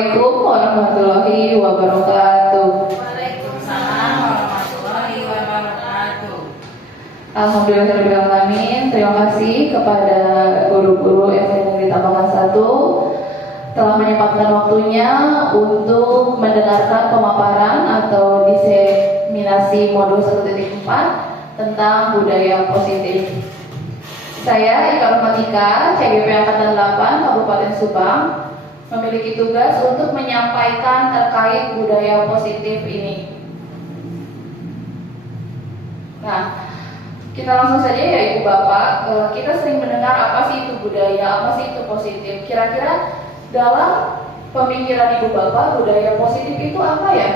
Assalamualaikum warahmatullahi wabarakatuh. Waalaikumsalam warahmatullahi wabarakatuh. Alhamdulillahirrahmanirrahim. Terima kasih kepada guru-guru SMP Negeri Tambakan 1 telah menyempatkan waktunya untuk mendengarkan pemaparan atau diseminasi modul 1.4 tentang budaya positif. Saya Ika Romatika, CGP Angkatan 8 Kabupaten Subang, memiliki tugas untuk menyampaikan terkait budaya positif ini. Nah, kita langsung saja ya Ibu Bapak. Kita sering mendengar apa sih itu budaya, apa sih itu positif. Kira-kira dalam pemikiran Ibu Bapak, budaya positif itu apa ya?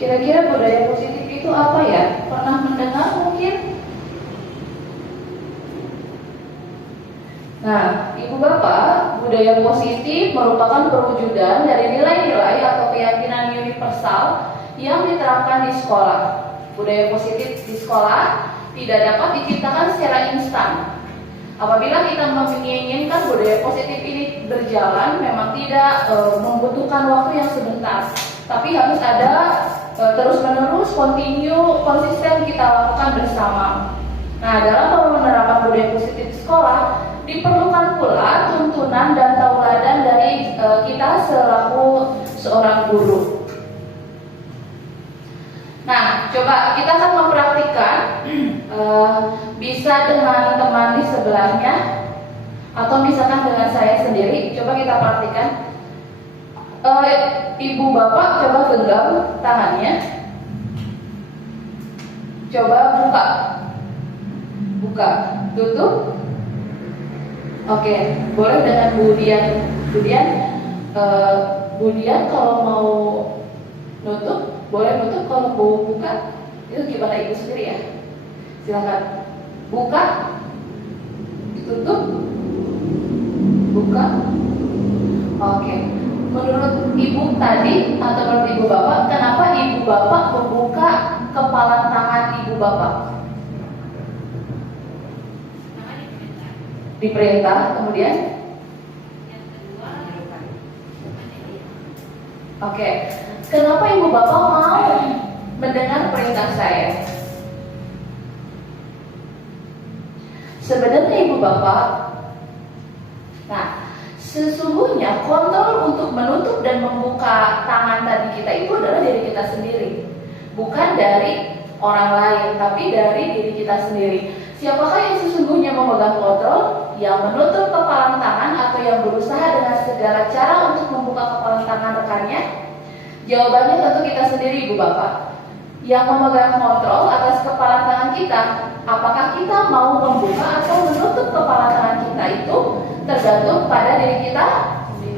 Kira-kira budaya positif itu apa ya? Pernah mendengar mungkin? Nah, Ibu Bapak, budaya positif merupakan perwujudan dari nilai-nilai atau keyakinan universal yang diterapkan di sekolah. Budaya positif di sekolah tidak dapat diciptakan secara instan. Apabila kita menginginkan budaya positif ini berjalan, memang tidak membutuhkan waktu yang sebentar, tapi harus ada terus-menerus, konsisten kita lakukan bersama. Nah, dalam penerapan budaya positif di sekolah, diperlukan pula tuntunan dan tauladan dari kita selaku seorang guru. Nah, coba kita akan mempraktikkan, bisa dengan teman di sebelahnya, atau misalkan dengan saya sendiri. Coba kita praktikkan. Ibu Bapak coba genggam tangannya. Coba buka, tutup. Oke, boleh dengan Bu Dian kalau mau nutup, boleh nutup. Kalau mau buka, itu gimana Ibu sendiri ya. Silakan buka, tutup, buka. Oke. Menurut Ibu tadi atau menurut Ibu Bapak, kenapa Ibu Bapak membuka kepala tangan Ibu Bapak? Diperintah, kemudian? Yang kedua, Oke. Kenapa Ibu Bapak mau mendengar perintah saya? Sebenarnya Ibu Bapak, sesungguhnya kontrol untuk menutup dan membuka tangan tadi kita itu adalah diri kita sendiri, bukan dari orang lain, tapi dari diri kita sendiri. Siapakah yang sesungguhnya memegang kontrol, yang menutup kepalan tangan atau yang berusaha dengan segala cara untuk membuka kepalan tangan rekannya? Jawabannya tentu kita sendiri, Ibu Bapak. Yang memegang kontrol atas kepalan tangan kita, apakah kita mau membuka atau menutup kepalan tangan kita itu tergantung pada diri kita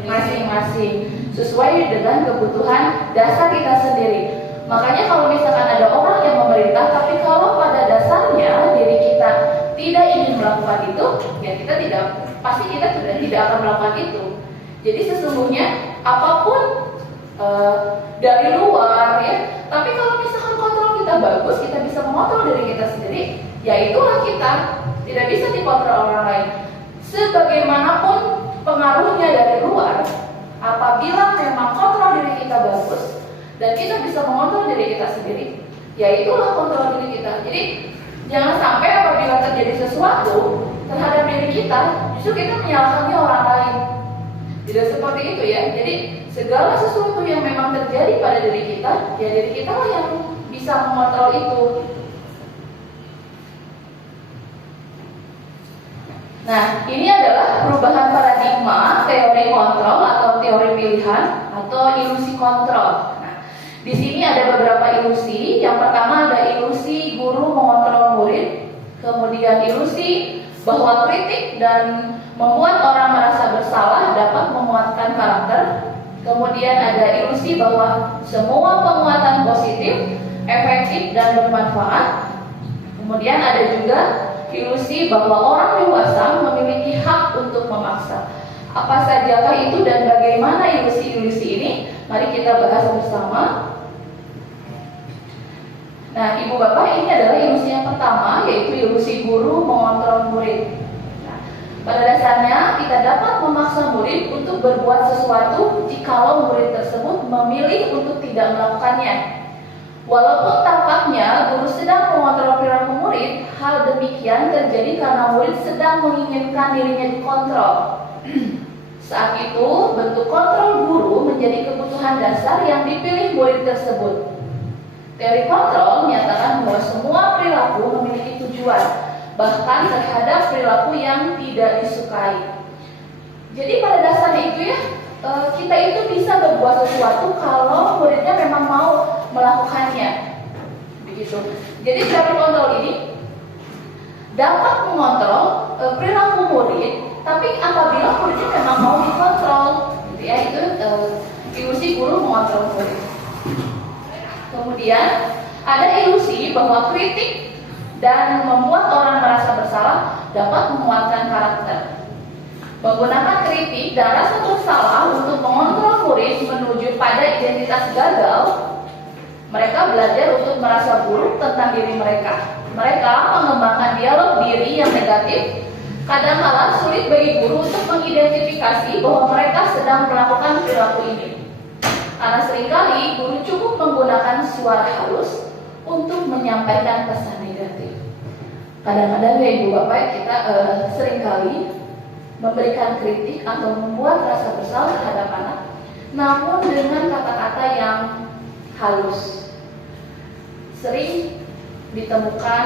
masing-masing, sesuai dengan kebutuhan dasar kita sendiri. Makanya kalau misalkan ada orang yang memerintah, tapi kalau pada dasarnya diri kita tidak ingin melakukan itu, ya pasti kita sudah tidak akan melakukan itu. Jadi sesungguhnya apapun dari luar ya, tapi kalau misalkan kontrol kita bagus, kita bisa mengontrol diri kita sendiri, ya itulah kita, tidak bisa dikontrol orang lain. Sebagaimanapun pengaruhnya dari luar, apabila memang kontrol diri kita bagus dan kita bisa mengontrol diri kita sendiri, ya itulah kontrol diri kita. Jadi jangan sampai apabila terjadi sesuatu terhadap diri kita, justru kita menyalahkannya orang lain. Tidak seperti itu ya. Jadi segala sesuatu yang memang terjadi pada diri kita, ya diri kita lah yang bisa mengontrol itu. Nah, ini adalah perubahan paradigma teori kontrol atau teori pilihan atau ilusi kontrol. Nah, di sini ada beberapa ilusi. Yang pertama ada ilusi guru mengontrol murid, kemudian ilusi bahwa kritik dan membuat orang merasa bersalah dapat menguatkan karakter. Kemudian ada ilusi bahwa semua penguatan positif, efektif dan bermanfaat. Kemudian ada juga ilusi bahwa orang dewasa memiliki hak untuk memaksa. Apa sajakah itu dan bagaimana ilusi-ilusi ini? Mari kita bahas bersama. Nah, ibu bapak, ini adalah ilusi yang pertama, yaitu ilusi guru mengontrol murid. Nah, pada dasarnya kita dapat memaksa murid untuk berbuat sesuatu jikalau murid tersebut memilih untuk tidak melakukannya. Walaupun tampaknya guru sedang mengontrol perilaku murid, hal demikian terjadi karena murid sedang menginginkan dirinya dikontrol. Saat itu, bentuk kontrol guru menjadi kebutuhan dasar yang dipilih murid tersebut. Teori kontrol menyatakan bahwa semua perilaku memiliki tujuan, bahkan terhadap perilaku yang tidak disukai. Jadi pada dasarnya itu ya, kita itu bisa berbuat sesuatu kalau muridnya memang mau melakukannya. Begitu. Jadi teori kontrol ini dapat mengontrol perilaku murid, tapi apabila muridnya memang mau dikontrol, gitu ya, itu ilusi guru mengontrol murid. Kemudian ada ilusi bahwa kritik dan membuat orang merasa bersalah dapat menguatkan karakter. Menggunakan kritik dan rasa bersalah untuk mengontrol murid menuju pada identitas gagal, mereka belajar untuk merasa buruk tentang diri mereka. Mereka mengembangkan dialog diri yang negatif. Kadang-kala sulit bagi guru untuk mengidentifikasi bahwa mereka sedang melakukan perilaku ini. Karena seringkali guru cukup menggunakan suara halus untuk menyampaikan pesan negatif. Kadang-kadang ya ibu bapak, kita seringkali memberikan kritik atau membuat rasa bersalah terhadap anak, namun dengan kata-kata yang halus. Sering ditemukan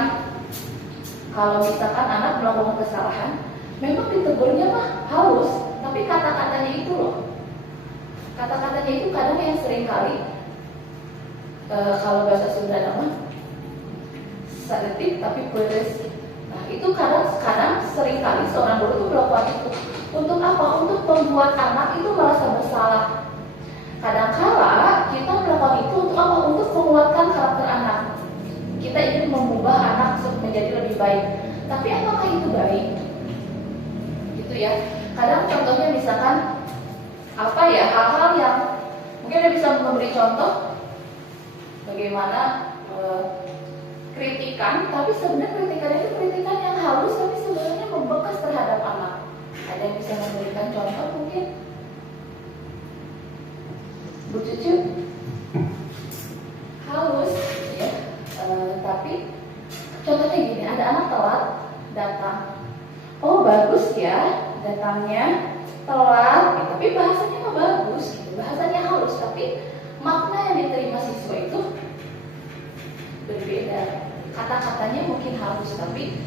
kalau misalkan anak melakukan kesalahan, memang ditegurnya mah halus, tapi kata-katanya itu loh. Kata-katanya itu kadang yang sering kali kalau bahasa Sunda nama sadetik tapi pules. Nah itu kadang sering kali seorang guru itu melakukan itu. Untuk apa? Untuk membuat anak itu merasa bersalah. Kadang-kala kita melakukan itu untuk apa? Untuk menguatkan karakter anak. Kita ingin mengubah anak menjadi lebih baik. Tapi apakah itu baik? Gitu ya. Kadang contohnya misalkan apa ya, hal-hal yang mungkin dia bisa memberi contoh bagaimana kritikan, tapi sebenarnya kritikan itu kritikan yang halus, tapi sebenarnya membekas terhadap anak. Ada yang bisa memberikan contoh mungkin? Bu Cucu? Halus, ya. Tapi contohnya gini, ada anak telat datang. Oh bagus ya, datangnya telat, tapi bahasanya mah bagus, gitu. Bahasanya halus, tapi makna yang diterima siswa itu berbeda. Kata-katanya mungkin halus, tapi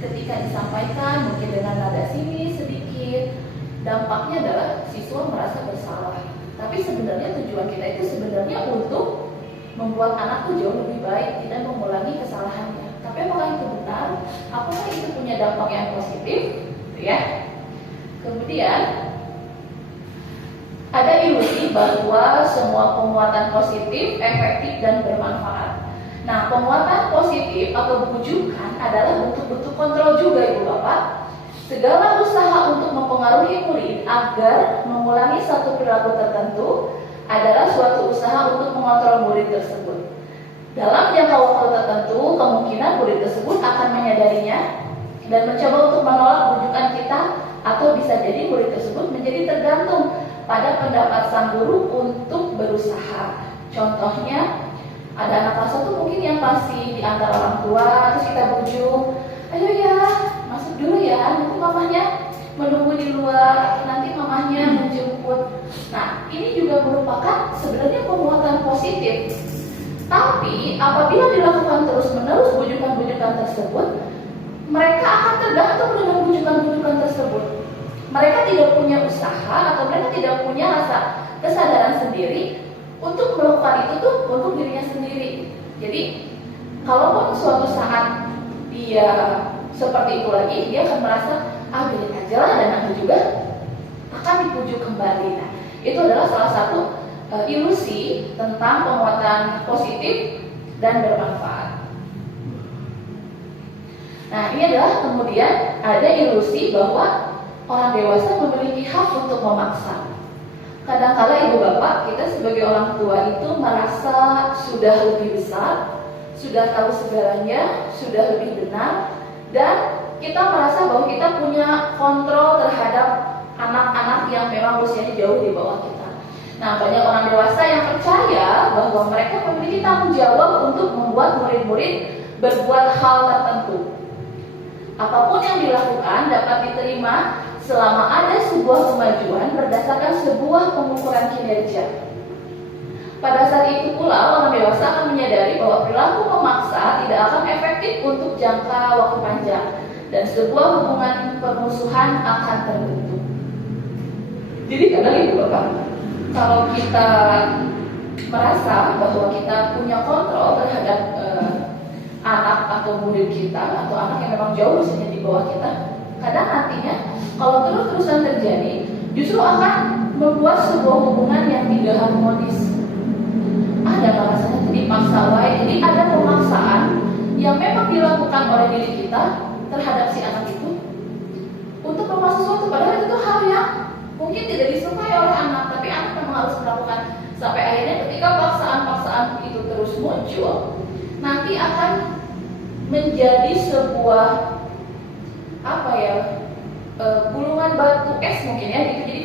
ketika disampaikan mungkin dengan nada sini sedikit, dampaknya adalah siswa merasa bersalah. Tapi sebenarnya tujuan kita itu sebenarnya untuk membuat anak itu jauh lebih baik, tidak mengulangi kesalahannya. Tapi apakah itu benar? Apakah itu punya dampak yang positif? Gitu ya. Kemudian ada ilusi bahwa semua penguatan positif, efektif, dan bermanfaat. Nah, penguatan positif atau bujukan adalah bentuk-bentuk kontrol juga ibu bapak. Segala usaha untuk mempengaruhi murid agar mengulangi satu perilaku tertentu adalah suatu usaha untuk mengontrol murid tersebut. Dalam jangka waktu tertentu, kemungkinan murid tersebut akan menyadarinya dan mencoba untuk menolak bujukan kita, atau bisa jadi murid tersebut menjadi tergantung pada pendapat sang guru untuk berusaha. Contohnya, ada anak kelas 1 mungkin yang masih di antara orang tua, terus kita bujuk, ayo ya, masuk dulu ya, nanti mamahnya menunggu di luar, nanti mamahnya menjemput. Nah, ini juga merupakan sebenarnya penguatan positif. Tapi apabila dilakukan terus-menerus bujukan-bujukan tersebut, mereka akan tergantung dengan bujukan-bujukan tersebut. Mereka tidak punya usaha atau mereka tidak punya rasa kesadaran sendiri untuk melakukan itu tuh untuk dirinya sendiri. Jadi, kalaupun suatu saat dia seperti itu lagi, dia akan merasa biarin aja lah, dan nanti juga akan dipujuk kembali. Nah, itu adalah salah satu ilusi tentang penguatan positif dan bermanfaat. Nah, ini adalah kemudian ada ilusi bahwa orang dewasa memiliki hak untuk memaksa. Kadang-kala ibu bapak, kita sebagai orang tua itu merasa sudah lebih besar, sudah tahu segalanya, sudah lebih benar, dan kita merasa bahwa kita punya kontrol terhadap anak-anak yang memang usianya jauh di bawah kita. Nah, banyak orang dewasa yang percaya bahwa mereka memiliki tanggung jawab untuk membuat murid-murid berbuat hal tertentu. Apapun yang dilakukan dapat diterima selama ada sebuah kemajuan berdasarkan sebuah pengukuran kinerja. Pada saat itu pula, orang dewasa akan menyadari bahwa perilaku memaksa tidak akan efektif untuk jangka waktu panjang, dan sebuah hubungan permusuhan akan terbentuk. Jadi kadang itu Bapak, kalau kita merasa bahwa kita punya kontrol terhadap anak atau murid kita, atau anak yang memang jauh usianya di bawah kita, kadang nantinya kalau terus-terusan terjadi, justru akan membuat sebuah hubungan yang tidak harmonis. Ada rasanya jadi paksa wae. Jadi ada pemaksaan yang memang dilakukan oleh diri kita terhadap si anak itu untuk memaksa sesuatu, padahal itu hal yang mungkin tidak disukai oleh anak, tapi anak memang harus melakukan. Sampai akhirnya ketika paksaan-paksaan itu terus muncul, nanti akan menjadi sebuah gulungan batu es mungkin ya gitu. Jadi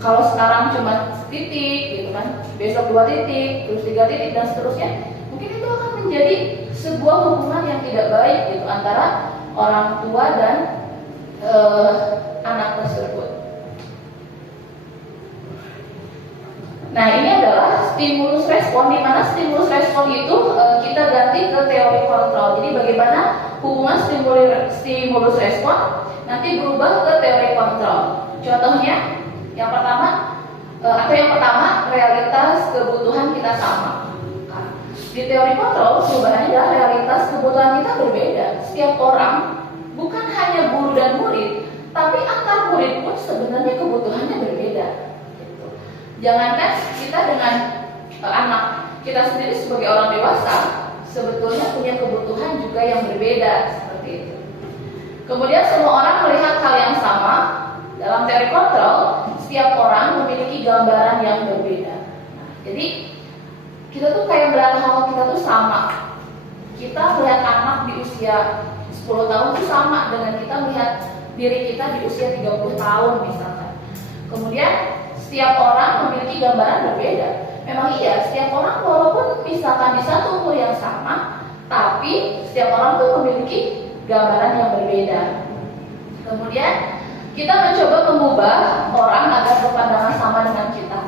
kalau sekarang cuma titik gitu kan, besok 2 titik, terus 3 titik dan seterusnya, mungkin itu akan menjadi sebuah hubungan yang tidak baik gitu antara orang tua dan anak tersebut. Nah, ini adalah stimulus respon, di mana stimulus respon itu kita ganti ke teori kontrol. Jadi bagaimana hubungan stimulus respon nanti berubah ke teori kontrol. Contohnya, yang pertama realitas kebutuhan kita sama. Nah, di teori kontrol perubahannya adalah realitas kebutuhan kita berbeda. Setiap orang, bukan hanya guru dan murid, tapi antar murid pun sebenarnya kebutuhannya berbeda. Jangankan kita dengan anak, kita sendiri sebagai orang dewasa sebetulnya punya kebutuhan juga yang berbeda seperti itu. Kemudian semua orang melihat hal yang sama. Dalam teori kontrol, setiap orang memiliki gambaran yang berbeda. Jadi kita tuh kayak melihat hal kita tuh sama. Kita melihat anak di usia 10 tahun itu sama dengan kita melihat diri kita di usia 30 tahun misalkan. Kemudian setiap orang memiliki gambaran berbeda. Memang iya, setiap orang walaupun misalkan di satu umur yang sama, tapi setiap orang tuh memiliki gambaran yang berbeda. Kemudian kita mencoba mengubah orang agar berpandangan sama dengan kita.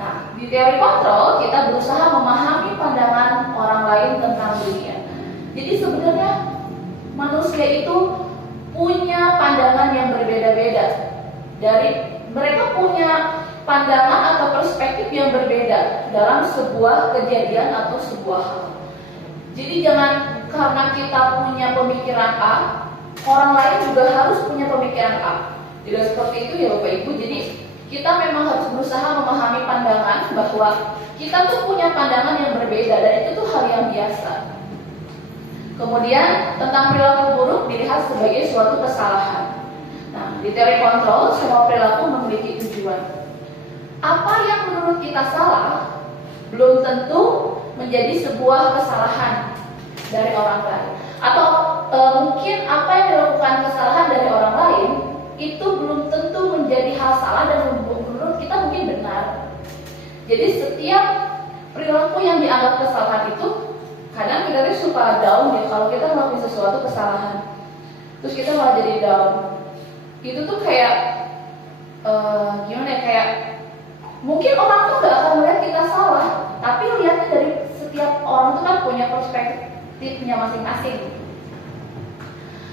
Nah, di teori kontrol kita berusaha memahami pandangan orang lain tentang dunia. Jadi sebenarnya manusia itu punya pandangan yang berbeda-beda. Dari mereka punya pandangan atau perspektif yang berbeda dalam sebuah kejadian atau sebuah hal. Jadi jangan karena kita punya pemikiran A, orang lain juga harus punya pemikiran A. Tidak seperti itu ya Bapak Ibu. Jadi kita memang harus berusaha memahami pandangan bahwa kita tuh punya pandangan yang berbeda, dan itu tuh hal yang biasa. Kemudian tentang perilaku buruk dilihat sebagai suatu kesalahan. Nah, di teori kontrol semua perilaku memiliki tujuan. Apa yang menurut kita salah belum tentu menjadi sebuah kesalahan dari orang lain. Atau mungkin apa yang dilakukan kesalahan dari orang lain itu belum tentu menjadi hal salah dan menurut kita mungkin benar. Jadi setiap perilaku yang dianggap kesalahan itu kadang kita suka down ya kalau kita melakukan sesuatu kesalahan. Terus kita malah jadi down. Itu tuh kayak kayak mungkin orang tuh gak akan melihat kita salah, tapi lihatnya dari setiap orang tuh kan punya perspektifnya masing-masing.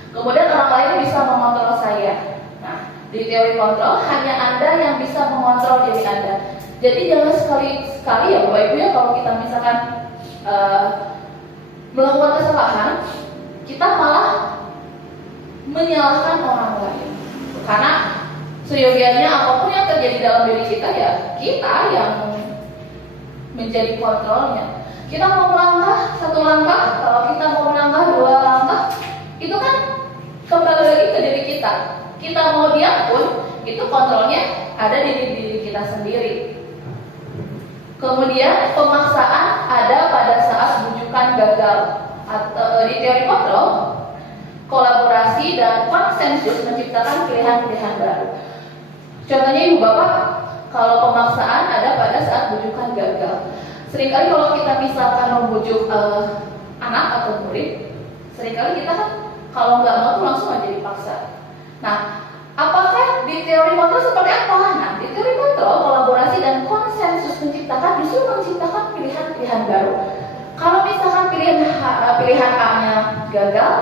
Kemudian orang lain bisa mengontrol saya. Nah, di teori kontrol hanya Anda yang bisa mengontrol diri Anda. Jadi jangan sekali-sekali ya Bapak Ibu ya kalau kita misalkan melakukan kesalahan, kita malah menyalahkan orang lain. Karena seyogianya apapun yang terjadi dalam diri kita ya kita yang menjadi kontrolnya. Kita mau melangkah 1 langkah, kalau kita mau melangkah 2 langkah, itu kan kembali lagi ke diri kita. Kita mau diam pun itu kontrolnya ada di diri kita sendiri. Kemudian pemaksaan ada pada saat bujukan rujukan gagal. Atau di teori kontrol, kolaborasi dan konsensus menciptakan pilihan-pilihan baru. Contohnya Ibu Bapak, kalau pemaksaan ada pada saat rujukan gagal. Seringkali kalau kita misalkan membujuk anak atau murid, seringkali kita kan kalau nggak mau tuh langsung aja dipaksa. Nah, apakah di teori kontrol seperti apa? Nah, di teori kontrol, kolaborasi dan konsensus justru menciptakan pilihan-pilihan baru. Kalau misalkan pilihan A-nya gagal,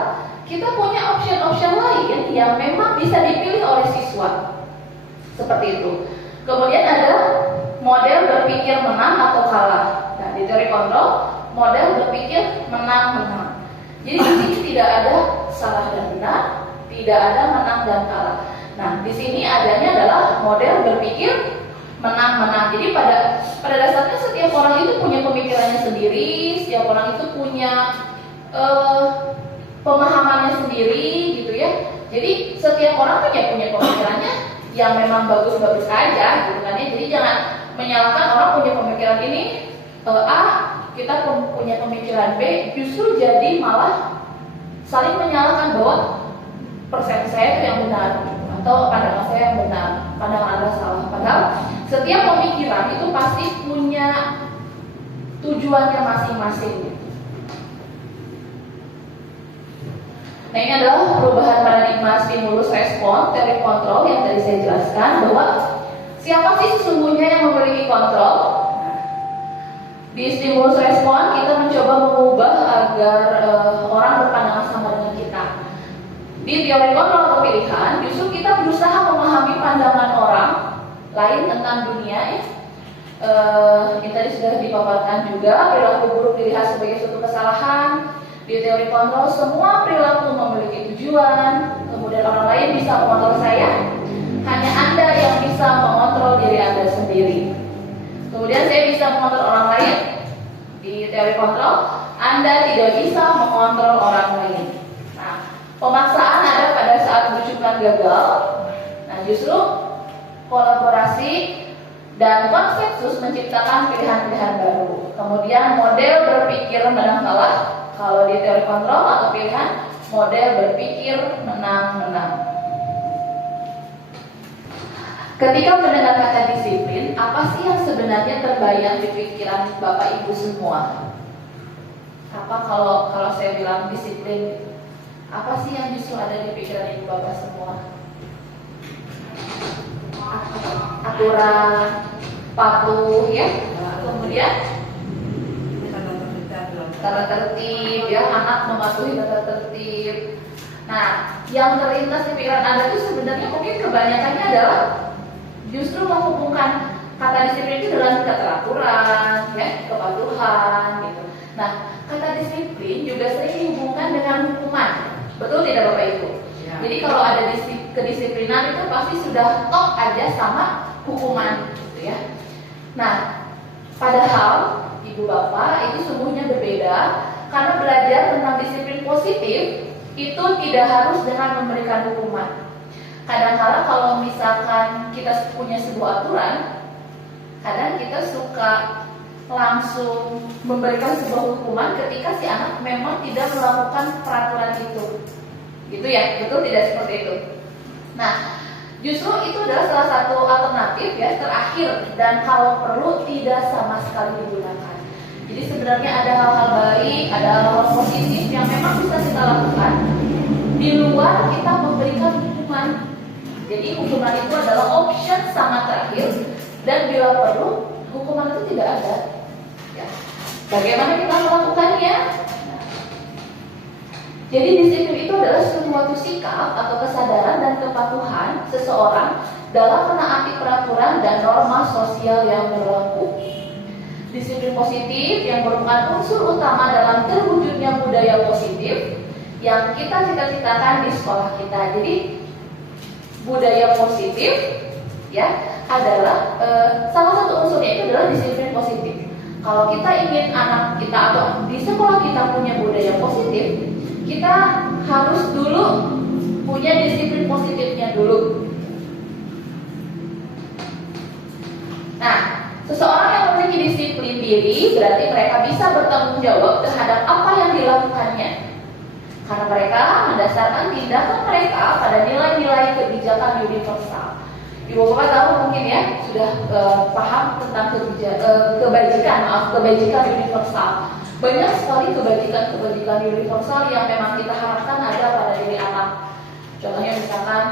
kita punya option-option lain yang memang bisa dipilih oleh siswa. Seperti itu. Kemudian ada model berpikir menang atau kalah. Nah, di teori kontrol, model berpikir menang-menang. Jadi di sini tidak ada salah dan benar, tidak ada menang dan kalah. Nah, di sini adanya adalah model berpikir menang-menang. Jadi pada dasarnya setiap orang itu punya pemikirannya sendiri, setiap orang itu punya pemahamannya sendiri, gitu ya. Jadi setiap orang punya pemikirannya yang memang bagus-bagus aja, gitu kan ya. Jadi jangan menyalahkan orang punya pemikiran ini A, kita punya pemikiran B, justru jadi malah saling menyalahkan bahwa persepsi saya itu yang benar atau pandangan saya yang benar, pandangan Anda salah. Padahal setiap pemikiran itu pasti punya tujuannya masing-masing. Nah, ini adalah perubahan paradigma stimulus respon teori kontrol yang tadi saya jelaskan, bahwa siapa sih sesungguhnya yang memiliki kontrol. Di stimulus respon kita mencoba mengubah agar orang berpandangan sama dengan kita. Di teori kontrol atau pilihan, justru kita berusaha memahami pandangan orang lain tentang dunia ya. Ini tadi sudah dipaparkan juga, perilaku buruk dilihat sebagai suatu kesalahan. Di teori kontrol, semua perilaku memiliki tujuan. Kemudian orang lain bisa mengontrol saya, hanya Anda yang bisa mengontrol diri Anda sendiri. Kemudian saya bisa mengontrol orang lain. Di teori kontrol, Anda tidak bisa mengontrol orang lain. Nah, pemaksaan ada pada saat rujukan gagal. Nah, justru kolaborasi dan konsensus menciptakan pilihan-pilihan baru. Kemudian model berpikir menang kalah. Kalau di teori kontrol atau pilihan, model berpikir menang-menang. Ketika mendengar kata disiplin, apa sih yang sebenarnya terbayang di pikiran Bapak Ibu semua? Apa kalau saya bilang disiplin, apa sih yang justru ada di pikiran Ibu Bapak semua? Aturan, patuh, ya. Kemudian tata tertib, ya, anak mematuhi tata tertib. Nah, yang terlintas di pikiran Anda itu sebenarnya mungkin kebanyakannya adalah justru menghubungkan kata disiplin itu dengan keteraturan, ya, kepatuhan, gitu. Nah, kata disiplin juga sering dihubungkan dengan hukuman. Betul tidak Bapak Ibu? Ya. Jadi kalau ada kedisiplinan itu pasti sudah top aja sama hukuman, gitu ya. Nah, padahal Ibu Bapak itu sungguhnya berbeda, karena belajar tentang disiplin positif itu tidak harus dengan memberikan hukuman. Kadang-kadang kalau misalkan kita punya sebuah aturan, kadang kita suka langsung memberikan sebuah hukuman ketika si anak memang tidak melakukan peraturan itu. Gitu ya, betul tidak seperti itu? Nah, justru itu adalah salah satu alternatif ya terakhir, dan kalau perlu tidak sama sekali digunakan. Jadi sebenarnya ada hal-hal baik, ada hal-hal positif yang memang bisa kita lakukan di luar kita memberikan hukuman. Jadi hukuman itu adalah option sangat terakhir, dan bila perlu hukuman itu tidak ada. Ya. Bagaimana kita melakukannya? Jadi disiplin itu adalah suatu sikap atau kesadaran dan kepatuhan seseorang dalam menaati peraturan dan norma sosial yang berlaku. Disiplin positif yang merupakan unsur utama dalam terwujudnya budaya positif yang kita cita-citakan di sekolah kita. Jadi budaya positif ya adalah salah satu unsurnya itu adalah disiplin positif. Kalau kita ingin anak kita atau di sekolah kita punya budaya positif, kita harus dulu punya disiplin positifnya dulu. Nah, Seseorang yang memiliki disiplin diri berarti mereka bisa bertanggung jawab terhadap apa yang dilakukannya. Karena mereka mendasarkan tindakan mereka pada nilai-nilai kebijakan universal. Ibu bapak tahu mungkin ya sudah paham tentang kebajikan universal. Banyak sekali kebajikan universal yang memang kita harapkan ada pada diri anak. Contohnya misalkan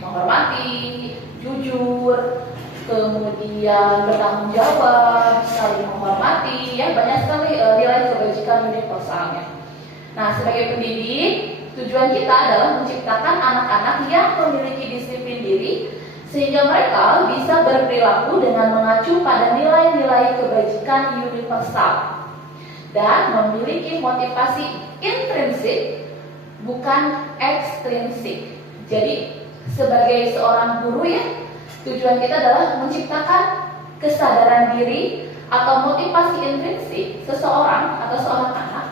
menghormati, jujur, kemudian bertanggung jawab, saling menghormati, ya banyak sekali nilai kebajikan universalnya. Nah, sebagai pendidik, tujuan kita adalah menciptakan anak-anak yang memiliki disiplin diri sehingga mereka bisa berperilaku dengan mengacu pada nilai-nilai kebajikan universal dan memiliki motivasi intrinsik bukan ekstrinsik. Jadi sebagai seorang guru ya, tujuan kita adalah menciptakan kesadaran diri atau motivasi intrinsik seseorang atau seorang anak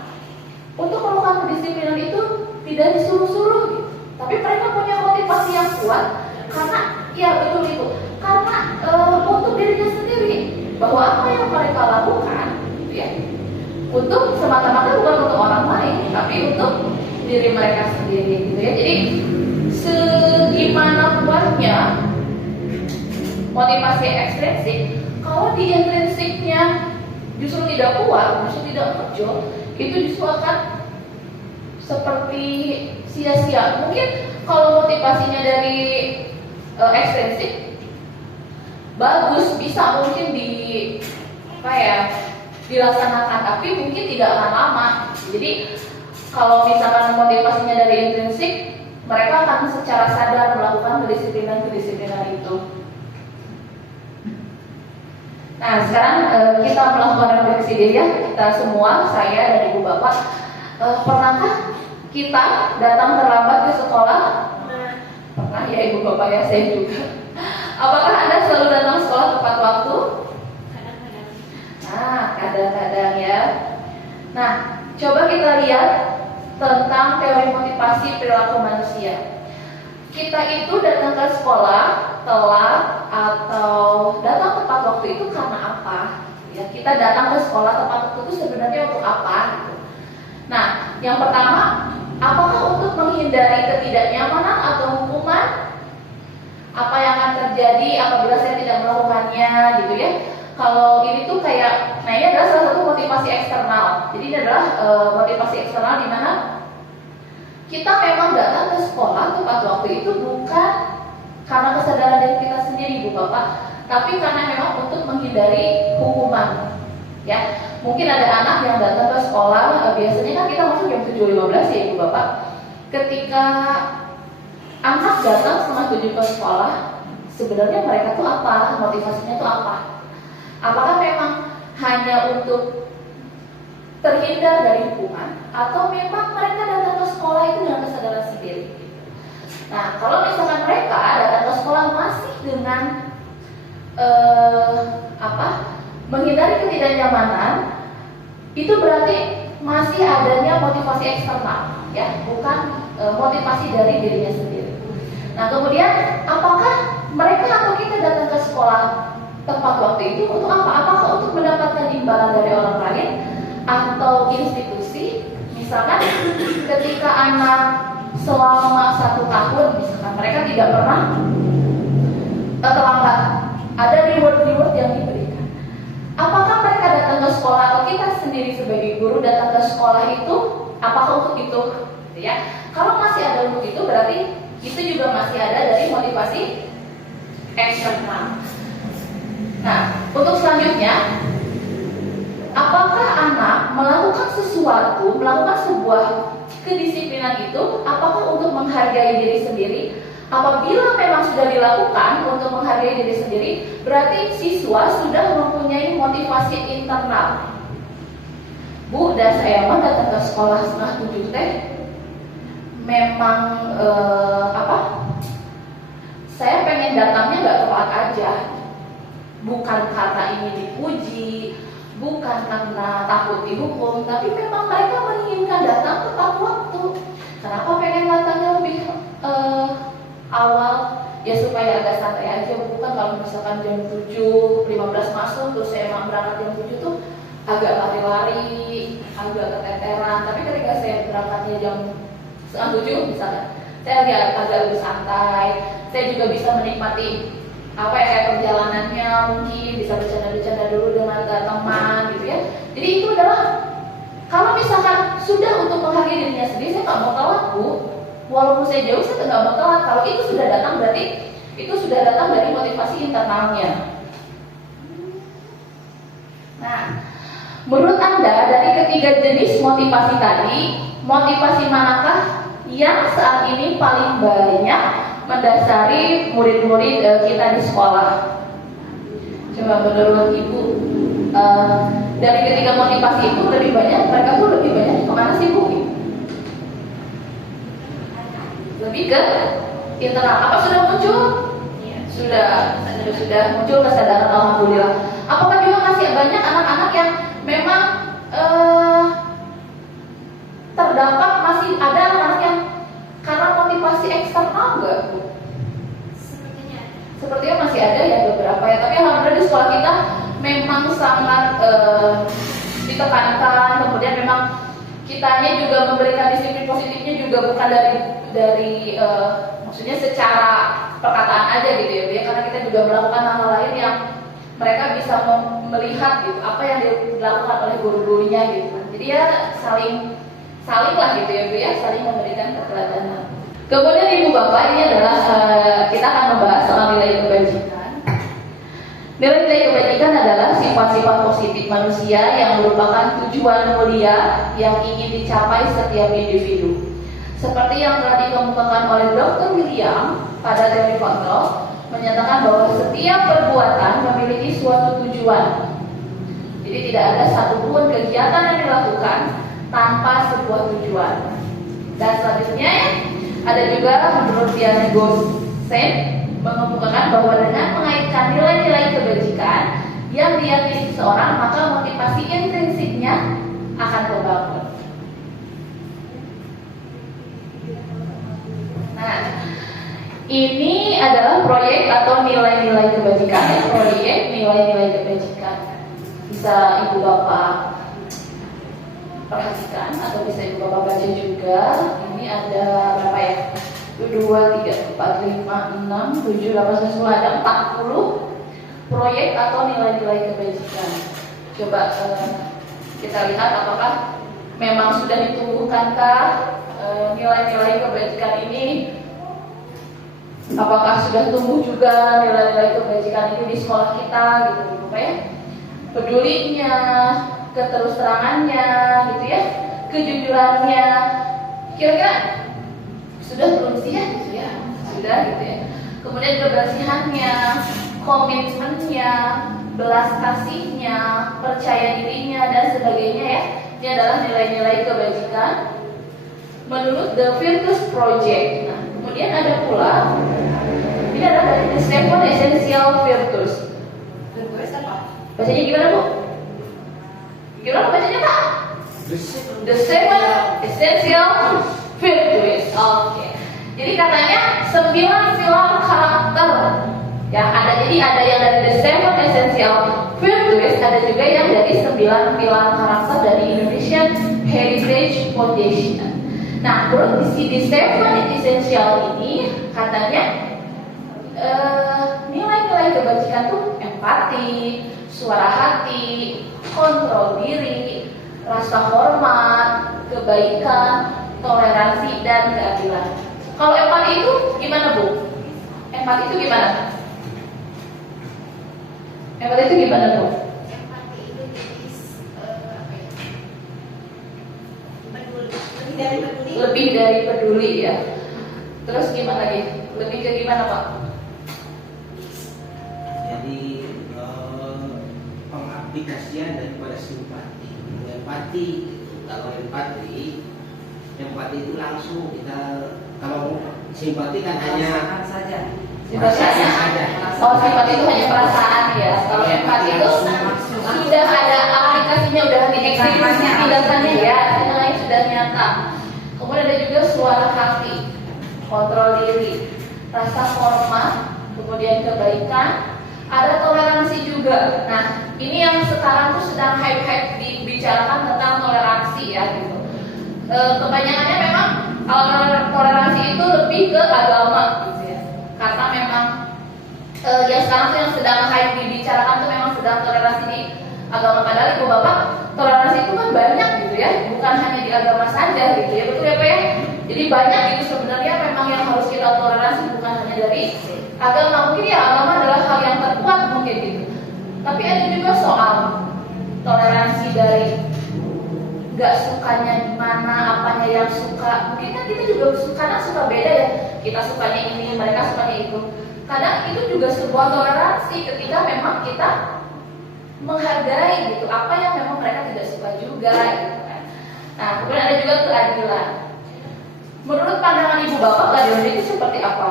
untuk melakukan kedisiplinan itu tidak disuruh-suruh gitu. Tapi mereka punya motivasi yang kuat karena ya betul itu. Karena untuk dirinya sendiri bahwa apa yang mereka lakukan gitu ya. Untuk semata-mata bukan untuk orang lain, tapi untuk diri mereka sendiri gitu ya. Jadi segimana kuatnya motivasi ekstrinsik, kalau di intrinsiknya justru tidak kuat, justru tidak muncul, itu justru akan seperti sia-sia. Mungkin kalau motivasinya dari ekstrinsik bagus, bisa mungkin dilaksanakan, tapi mungkin tidak akan lama. Jadi kalau misalkan motivasinya dari intrinsik, mereka akan secara sadar melakukan kedisiplinan itu. Nah, sekarang kita melakukan refleksi diri ya, kita semua, saya dan ibu bapak. Pernahkah kita datang terlambat ke sekolah? Pernah ya ibu bapak ya, saya juga. Apakah Anda selalu datang sekolah tepat waktu? Kadang-kadang. Nah, kadang-kadang ya. Nah, coba kita lihat tentang teori motivasi perilaku manusia. Kita itu datang ke sekolah telat atau datang tepat waktu itu karena apa? Ya, kita datang ke sekolah tepat waktu itu sebenarnya untuk apa? Gitu. Nah, yang pertama, apakah untuk menghindari ketidaknyamanan atau hukuman? Apa yang akan terjadi apabila saya tidak melakukannya, gitu ya? Kalau ini tuh kayak, nah ini adalah salah satu motivasi eksternal. Jadi ini adalah motivasi eksternal di mana kita memang datang ke sekolah tepat waktu itu bukan karena kesadaran diri kita sendiri, ibu bapak, tapi karena memang untuk menghindari hukuman. Ya, mungkin ada anak yang datang ke sekolah, biasanya kan kita masuk jam 7.15 ya, ibu bapak. Ketika anak datang setengah 7 ke sekolah, sebenarnya mereka tuh apa? Motivasinya tuh apa? Apakah memang hanya untuk terhindar dari hukuman, atau memang mereka datang ke sekolah itu dengan kesadaran sendiri? Nah, kalau misalkan mereka datang ke sekolah masih dengan menghindari ketidaknyamanan, itu berarti masih adanya motivasi eksternal, ya, bukan motivasi dari dirinya sendiri. Nah, kemudian apakah mereka atau kita datang ke sekolah tepat waktu itu untuk apa? Apakah untuk mendapatkan imbalan dari orang lain atau institusi? Misalkan ketika anak selama 1 tahun, misalkan mereka tidak pernah terlambat, ada reward yang diberikan. Apakah mereka datang ke sekolah atau kita sendiri sebagai guru datang ke sekolah itu? Apakah untuk itu? Ya, kalau masih ada untuk itu, berarti itu juga masih ada dari motivasi eksternal. Nah, untuk selanjutnya, apakah anak melakukan sesuatu, melakukan sebuah kedisiplinan itu, apakah untuk menghargai diri sendiri? Apabila memang sudah dilakukan untuk menghargai diri sendiri, berarti siswa sudah mempunyai motivasi internal. Bu, dan saya mah datang ke sekolah setengah 7 teh, memang saya pengen datangnya nggak tepat aja, bukan karena ini dipuji, bukan karena takut dihukum, tapi memang mereka menginginkan datang tepat waktu. Kenapa pengen datangnya lebih awal? ya supaya agak santai aja. Bukan kalau misalkan jam 7.15 masuk terus saya emang berangkat jam 7 tuh agak lari-lari, agak keteteran. Tapi ketika saya berangkatnya jam setengah 7 misalnya, saya agak lebih santai. Saya juga bisa menikmati kayak perjalanannya, mungkin bisa bercanda-bercanda dulu dengan teman gitu ya. Jadi itu adalah, kalau misalkan sudah untuk menghargai dirinya sendiri, saya nggak mau telat Bu. Walaupun saya jauh, saya nggak mau telat. Kalau itu sudah datang, berarti itu sudah datang dari motivasi internalnya. Nah, menurut Anda dari ketiga jenis motivasi tadi, motivasi manakah yang saat ini paling banyak mendasari murid-murid kita di sekolah? Coba menurut Ibu, dari ketiga motivasi itu lebih banyak, mereka tuh lebih banyak kemana sih Bu? Lebih ke internal. Apa sudah muncul? Sudah muncul kesadaran, alhamdulillah. Apakah juga masih banyak anak-anak yang memang terdapat, masih ada anak-anak yang karena motivasi eksternal enggak Bu? Sepertinya masih ada ya beberapa ya. Tapi alhamdulillah di sekolah kita memang sangat ditekankan. Kemudian memang kitanya juga memberikan disiplin positifnya juga bukan dari maksudnya secara perkataan aja gitu ya, karena kita juga melakukan hal-hal lain yang mereka bisa melihat gitu apa yang dilakukan oleh guru-gurunya gitu. Jadi ya saling lah gitu ya Bu ya, saling memberikan keteladanan. Kemudian Ibu Bapak, ini adalah kita akan membahas soal nilai kebajikan. Nilai-nilai kebajikan adalah sifat-sifat positif manusia yang merupakan tujuan mulia yang ingin dicapai setiap individu. Seperti yang telah dikemukakan oleh Dr. William pada teori kontrol, menyatakan bahwa setiap perbuatan memiliki suatu tujuan. Jadi tidak ada satupun kegiatan yang dilakukan tanpa sebuah tujuan. Dan selanjutnya ada juga menurut Diana Gosen mengemukakan bahwa dengan mengaitkan nilai-nilai kebajikan yang diyakini seseorang, maka motivasi intrinsiknya akan terbangun. Nah, ini adalah proyek atau nilai-nilai kebajikan ya, proyek nilai-nilai kebajikan. Bisa Ibu Bapak perhatikan atau bisa Ibu Bapak baca juga. Ini ada berapa ya? 2, 3, 4, 5, 6, 7, 8, 9, 10, ada 40 proyek atau nilai-nilai kebajikan. Coba kita lihat apakah memang sudah ditumbuhkankah nilai-nilai kebajikan ini. Apakah sudah tumbuh juga nilai-nilai kebajikan ini di sekolah kita gitu ya? Pedulinya, keterus-terangannya gitu ya, kejujurannya, kira-kira sudah belum sih ya? Gitu ya, sudah gitu ya. Kemudian kebersihannya, komitmennya, belas kasihnya, percaya dirinya dan sebagainya ya. Ini adalah nilai-nilai kebajikan menurut The Virtus Project. Nah, kemudian ada pula, ini adalah dari The Seven Essential Virtues. Virtues apa? Bacanya gimana Bu? Gimana bacanya Pak? The Seven Essential Virtues. Oke. Jadi katanya 9 pilar karakter. Ya, jadi ada yang dari The Seven Essential Virtues, ada juga yang dari 9 pilar karakter dari Indonesian Heritage Foundation. Nah, menurut di Seven Essential ini katanya nilai-nilai kebajikan tuh empati, suara hati, kontrol diri, rasa hormat, kebaikan, toleransi dan keadilan. Kalau empati itu gimana Bu? Empati itu gimana? Empati itu gimana Bu? Empati itu Lebih dari peduli ya. Terus gimana lagi? Lebih ke gimana Pak? Jadi pengaplikasian daripada simpati. Empati, kalau empati itu langsung kita, kalau simpati kan hanya saja. Sifatnya ada. Oh, sifat itu hanya perasaan ya. Kalau empati itu sudah ada aplikasinya, udah dieksekusi tindakannya ya, tindakannya sudah nyata. Kemudian ada juga suara hati, kontrol diri, rasa hormat, kemudian kebaikan, ada toleransi juga. Nah, ini yang sekarang tuh sedang hype-hype dibicarakan tentang toleransi ya gitu. Kebanyakannya memang kalau toleransi itu lebih ke agama gitu ya. Karena memang yang sekarang tuh yang sedang hype dibicarakan tuh memang sedang toleransi di agama. Padahal ibu bapak, toleransi itu kan banyak gitu ya, bukan hanya di agama saja gitu ya, betul ya Pak ya? Jadi banyak itu sebenarnya memang yang harus kita toleransi, bukan hanya dari agama. Mungkin ya agama adalah hal yang terkuat mungkin gitu. Tapi ada juga soal toleransi dari gak sukanya gimana, apanya yang suka. Mungkin kan kita juga suka beda ya. Kita sukanya ini, mereka sukanya itu. Kadang itu juga sebuah toleransi ketika memang kita menghargai gitu apa yang memang mereka tidak suka juga gitu kan. Nah, kemudian ada juga keadilan. Menurut pandangan ibu bapak, keadilan itu seperti apa?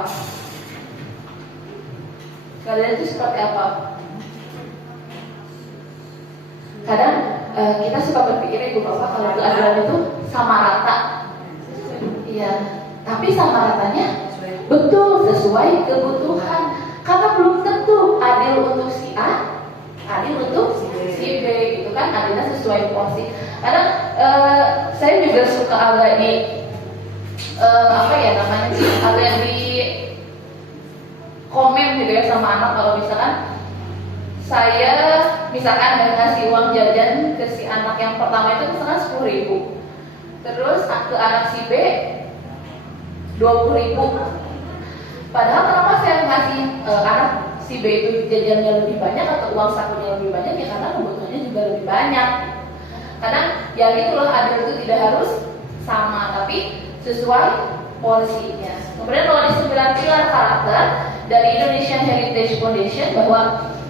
Keadilan itu seperti apa? Kadang kita suka berpikir ibu bapak kalau keadilan itu sama rata. Iya, tapi sama ratanya betul sesuai kebutuhan. Karena belum tentu adil untuk si A, adil untuk si B gitu kan, adilnya sesuai porsi. Kadang saya juga suka agak di agak di komen gitu ya sama anak kalau misalkan saya misalkan ngasih uang jajan ke si anak yang pertama itu misalkan 10.000, terus ke anak si B 20.000. Padahal kenapa saya ngasih anak si B itu jajannya lebih banyak atau uang sakunya lebih banyak? Ya karena kebutuhannya juga lebih banyak. Karena ya itulah, adil itu tidak harus sama, tapi sesuai porsinya. Kemudian kalau di 9 pilar karakter dari Indonesian Heritage Foundation, bahwa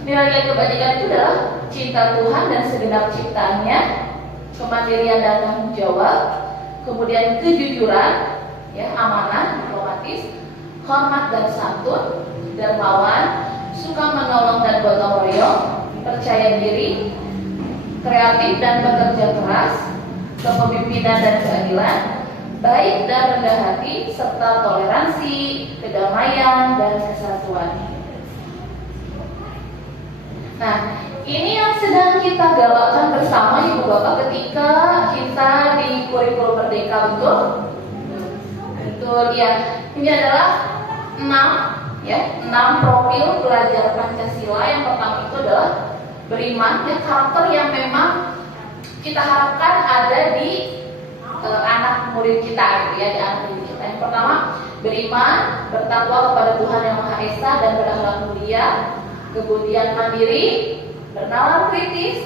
nilai-nilai kebajikan itu adalah cinta Tuhan dan segenap ciptaannya, kemandirian dan tanggung jawab, kemudian kejujuran, ya, amanah, diplomatis, hormat dan santun, dermawan, suka menolong dan gotong royong, percaya diri, kreatif dan bekerja keras, kepemimpinan dan keadilan, baik dan rendah hati, serta toleransi, kedamaian dan kesatuan. Nah, ini yang sedang kita galakkan bersama ibu bapak ketika kita di kurikulum Merdeka, betul? Betul ya. Ini adalah 6 profil belajar Pancasila. Yang pertama itu adalah beriman, ya, karakter yang memang kita harapkan ada di anak murid kita gitu ya, di anak murid kita. Yang pertama, beriman, bertakwa kepada Tuhan Yang Maha Esa dan berakhlak mulia, kemudian mandiri, bernalar kritis,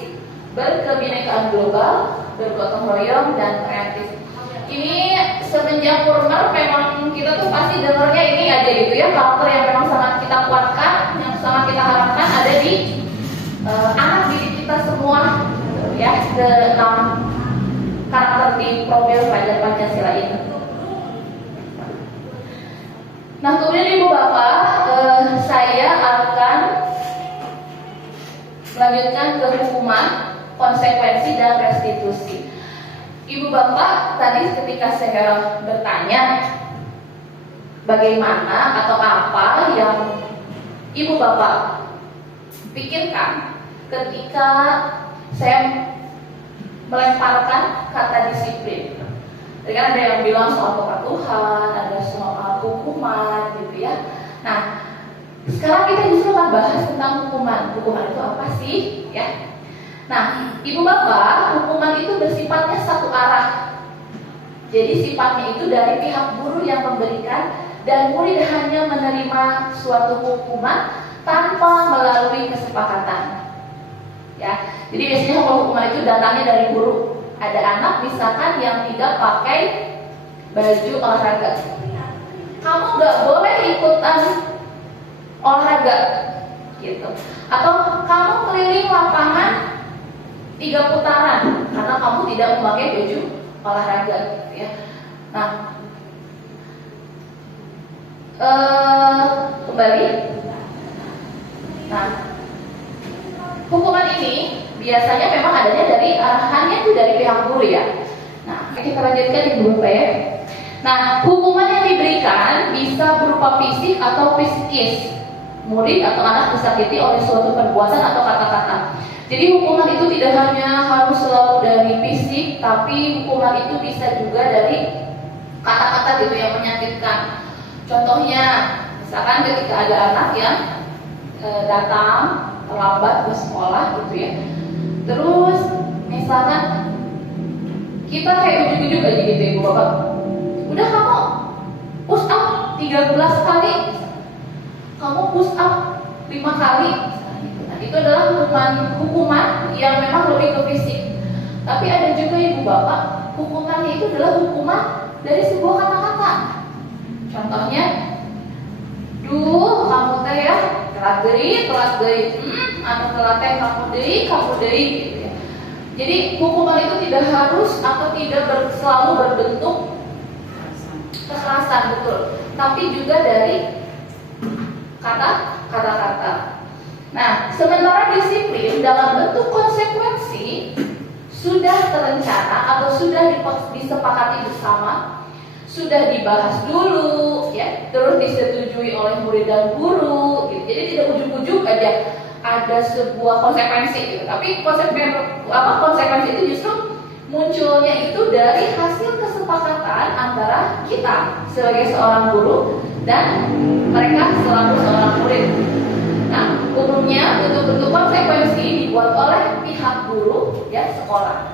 berkebinekaan global, bergotong royong dan kreatif. Ini semenjak Purmer memang kita tuh pasti dengarnya ini aja gitu ya, karakter yang memang sangat kita kuatkan, yang sangat kita harapkan ada di anak didik kita semua ya, ke-6 karakter di profil pelajar Pancasila ini. Nah, kemudian ibu bapak, saya akan melanjutkan ke hukuman, konsekuensi dan restitusi. Ibu bapak, tadi ketika saya bertanya bagaimana atau apa yang ibu bapak pikirkan ketika saya melemparkan kata disiplin. Jadi kan ada yang bilang soal kepatuhan, ada soal hukuman gitu ya. Nah, sekarang kita justru akan bahas tentang hukuman. Hukuman itu apa sih? Ya. Nah, ibu bapak, hukuman itu bersifatnya satu arah. Jadi sifatnya itu dari pihak guru yang memberikan, dan murid hanya menerima suatu hukuman tanpa melalui kesepakatan. Ya, jadi biasanya hukuman itu datangnya dari guru. Ada anak misalkan yang tidak pakai baju olahraga, kamu nggak boleh ikutan olahraga, gitu. Atau kamu keliling lapangan 3 putaran karena kamu tidak memakai baju olahraga, gitu ya. Nah, kembali. Nah, hukuman ini biasanya memang adanya dari arahannya itu dari pihak guru ya. Nah, kita lanjutkan ibu bapak ya. Nah, hukuman yang diberikan bisa berupa fisik atau psikis. Murid atau anak disakiti oleh suatu perbuatan atau kata-kata. Jadi hukuman itu tidak hanya harus selalu dari fisik, tapi hukuman itu bisa juga dari kata-kata gitu yang menyakitkan. Contohnya, misalkan ketika ada anak yang datang terlambat ke sekolah gitu ya. Terus misalkan kita kayak ujuk-ujuk aja gitu ya, Bapak. Udah kamu push up 13 kali, kamu push up 5 kali. Nah, itu adalah hukuman yang memang lebih ke fisik. Tapi ada juga ibu bapak, hukumannya itu adalah hukuman dari sebuah kata-kata. Contohnya, duh kamu teh ya telat deui, anu telat teh kamu deui gitu ya. Jadi hukuman itu tidak harus atau tidak selalu berbentuk kekerasan, betul. Tapi juga dari kata-kata. Nah, sementara disiplin dalam bentuk konsekuensi sudah terencana atau sudah disepakati bersama, sudah dibahas dulu, ya, terus disetujui oleh murid dan guru. Gitu. Jadi tidak ujuk-ujuk aja ada sebuah konsekuensi, gitu. Tapi konsekuensi itu justru munculnya itu dari hasil kesepakatan antara kita sebagai seorang guru dan mereka selaku seorang murid. Nah, umumnya bentuk-bentuk konsekuensi dibuat oleh pihak guru, ya, sekolah,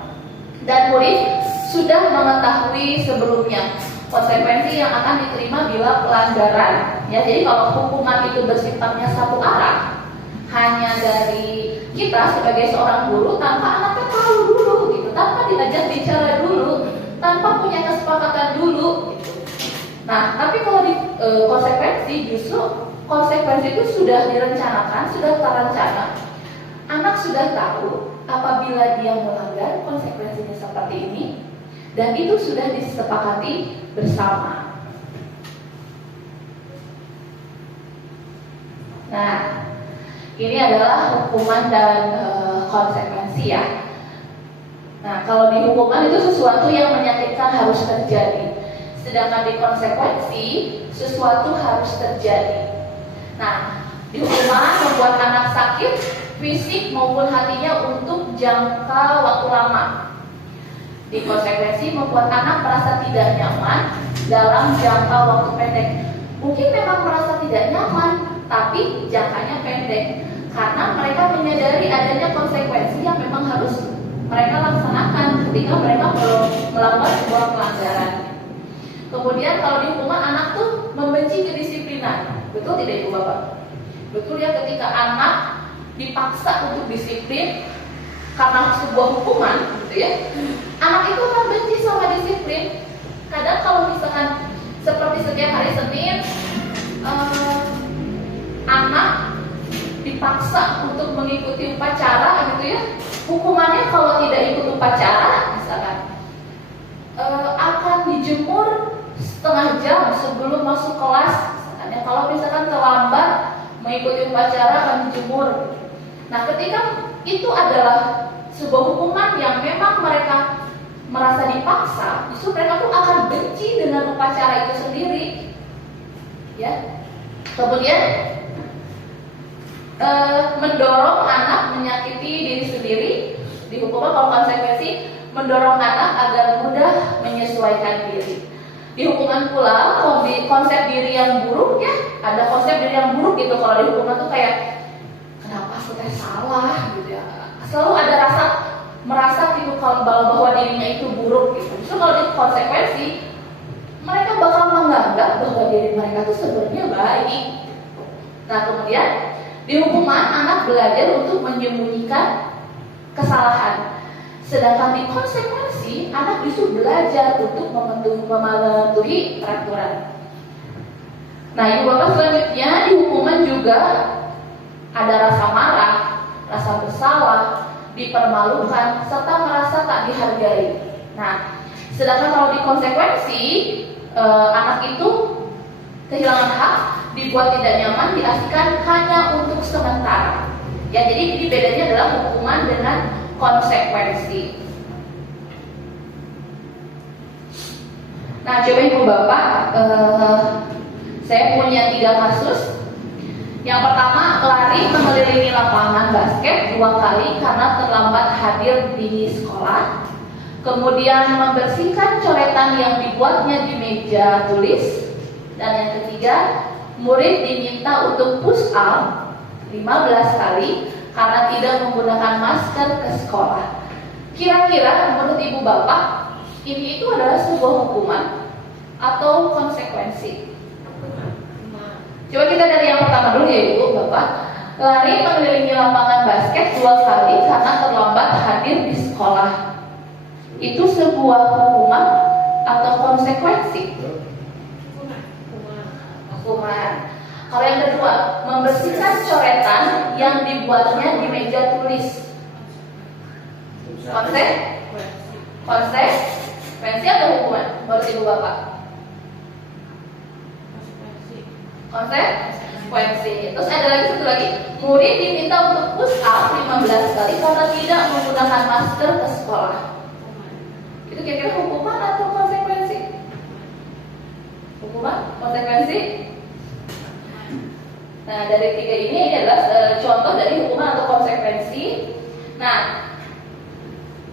dan murid sudah mengetahui sebelumnya konsekuensi yang akan diterima bila pelanggaran. Ya, jadi kalau hukuman itu bersifatnya satu arah, hanya dari kita sebagai seorang guru tanpa anaknya tahu dulu, gitu, tanpa diajak bicara dulu, tanpa punya kesepakatan dulu. Gitu. Nah, tapi kalau di konsekuensi, justru konsekuensi itu sudah direncanakan, sudah terencana. Anak sudah tahu apabila dia melanggar konsekuensinya seperti ini, dan itu sudah disepakati bersama. Nah, ini adalah hukuman dan konsekuensi ya. Nah, kalau di hukuman itu sesuatu yang menyakitkan harus terjadi. Sedangkan di konsekuensi sesuatu harus terjadi. Nah, di hukuman membuat anak sakit fisik maupun hatinya untuk jangka waktu lama. Di konsekuensi membuat anak merasa tidak nyaman dalam jangka waktu pendek. Mungkin memang merasa tidak nyaman, tapi jangkanya pendek. Karena mereka menyadari adanya konsekuensi yang memang harus mereka laksanakan ketika mereka melakukan sebuah pelanggaran. Kemudian kalau di hukuman anak tuh membenci kedisiplinan. Betul tidak Ibu Bapak? Betul ya, ketika anak dipaksa untuk disiplin karena sebuah hukuman gitu ya, anak itu akan benci sama disiplin. Kadang kalau misalkan seperti setiap hari Senin anak dipaksa untuk mengikuti upacara gitu ya, hukumannya kalau tidak ikut upacara misalkan akan dijemur setengah jam sebelum masuk kelas. Misalkan, kalau misalkan terlambat mengikuti upacara akan dijemur. Nah, ketika itu adalah sebuah hukuman yang memang mereka merasa dipaksa, justru mereka tuh akan benci dengan upacara itu sendiri. Ya. Kemudian mendorong anak menyakiti diri sendiri. Di hukuman kalau konsekuensi mendorong anak agar mudah menyesuaikan diri. Di hukuman pula konsep diri yang buruk ya, ada konsep diri yang buruk gitu. Kalau di hukuman tuh kayak kenapa saya salah gitu ya. Selalu ada merasa gitu kalau bahwa dirinya itu buruk gitu. Justru kalau di konsekuensi mereka bakal menganggap bahwa diri mereka itu sebenarnya baik. Nah, kemudian di hukuman anak belajar untuk menyembunyikan kesalahan. Sedangkan di konsekuensi anak justru belajar untuk mematuhi peraturan. Nah, Ibu Bapak, selanjutnya di hukuman juga ada rasa marah, rasa bersalah, dipermalukan, serta merasa tak dihargai. Nah, sedangkan kalau di konsekuensi anak itu kehilangan hak, dibuat tidak nyaman, diasingkan hanya untuk sementara. Ya, jadi ini bedanya adalah hukuman dengan konsekuensi. Nah, coba Ibu Bapak, saya punya 3 kasus. Yang pertama, lari mengelilingi lapangan basket 2 kali karena terlambat hadir di sekolah. Kemudian membersihkan coretan yang dibuatnya di meja tulis. Dan yang ketiga, murid diminta untuk push up 15 kali karena tidak menggunakan masker ke sekolah. Kira-kira menurut Ibu Bapak, ini itu adalah sebuah hukuman atau konsekuensi? Coba kita dari yang pertama dulu ya Ibu Bapak. Lari mengelilingi lapangan basket 2 kali karena terlambat hadir di sekolah. Itu sebuah hukuman atau konsekuensi? Hukuman. Kalau yang kedua, membersihkan coretan yang dibuatnya di meja tulis. Konsekuensi atau hukuman menurut Ibu Bapak? Konsekuensi. Terus ada lagi satu lagi, murid diminta untuk push up 15 kali karena tidak menggunakan masker ke sekolah. Itu kira-kira hukuman atau konsekuensi? Hukuman, konsekuensi. Nah, dari 3 ini adalah contoh dari hukuman atau konsekuensi. Nah,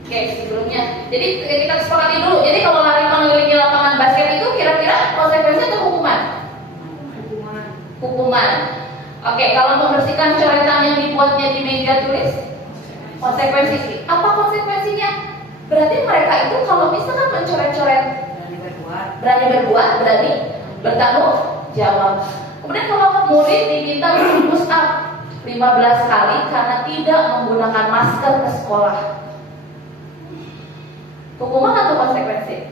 oke, sebelumnya, jadi kita sepakati dulu. Jadi kalau lari mengelilingi lapangan basket itu kira-kira konsekuensi atau hukuman? Hukuman. Oke, kalau membersihkan coretan yang dibuatnya di meja tulis, konsekuensi. Apa konsekuensinya? Berarti mereka itu kalau misalkan mencoret-coret, berani berbuat, berani bertanggung jawab. Kemudian kalau murid diminta untuk push up 15 kali karena tidak menggunakan masker ke sekolah, hukuman atau konsekuensi?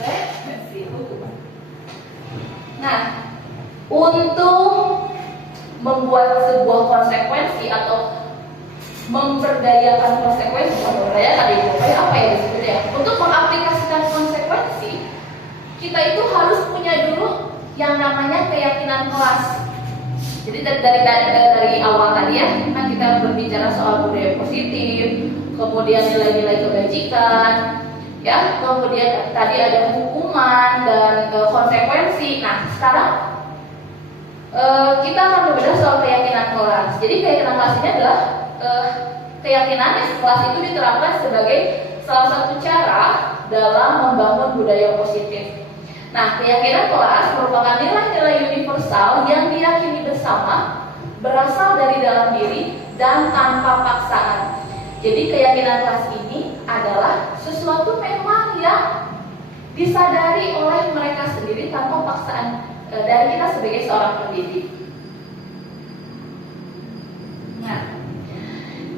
Konsekuensi, hukuman. Nah, untuk membuat sebuah konsekuensi atau memberdayakan konsekuensi, apa ya disebutnya? Untuk mengaplikasikan konsekuensi, kita itu harus punya dulu yang namanya keyakinan kelas. Jadi dari awal tadi ya, kan kita berbicara soal budaya positif, kemudian nilai-nilai kebajikan, ya, kemudian tadi ada hukuman dan konsekuensi. Nah, sekarang kita akan berbeda soal keyakinan kelas. Jadi keyakinan kelas ini adalah keyakinan yang kelas itu diterapkan sebagai salah satu cara dalam membangun budaya positif. Nah, keyakinan kelas merupakan nilai-nilai universal yang diyakini bersama, berasal dari dalam diri dan tanpa paksaan. Jadi keyakinan kelas ini adalah sesuatu memang yang disadari oleh mereka sendiri tanpa paksaan dari kita sebagai seorang pendidik. Nah,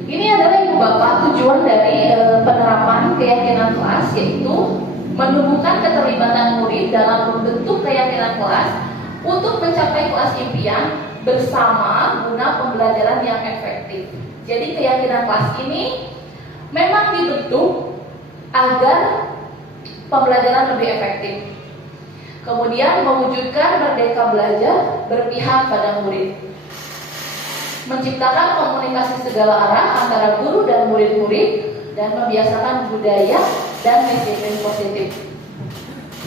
ini adalah Ibu Bapak tujuan dari penerapan keyakinan kelas, yaitu menumbuhkan keterlibatan murid dalam membentuk keyakinan kelas untuk mencapai kelas impian bersama guna pembelajaran yang efektif. Jadi keyakinan kelas ini memang dibentuk agar pembelajaran lebih efektif. Kemudian mewujudkan merdeka belajar berpihak pada murid. Menciptakan komunikasi segala arah antara guru dan murid-murid dan membiasakan budaya dan disiplin positif.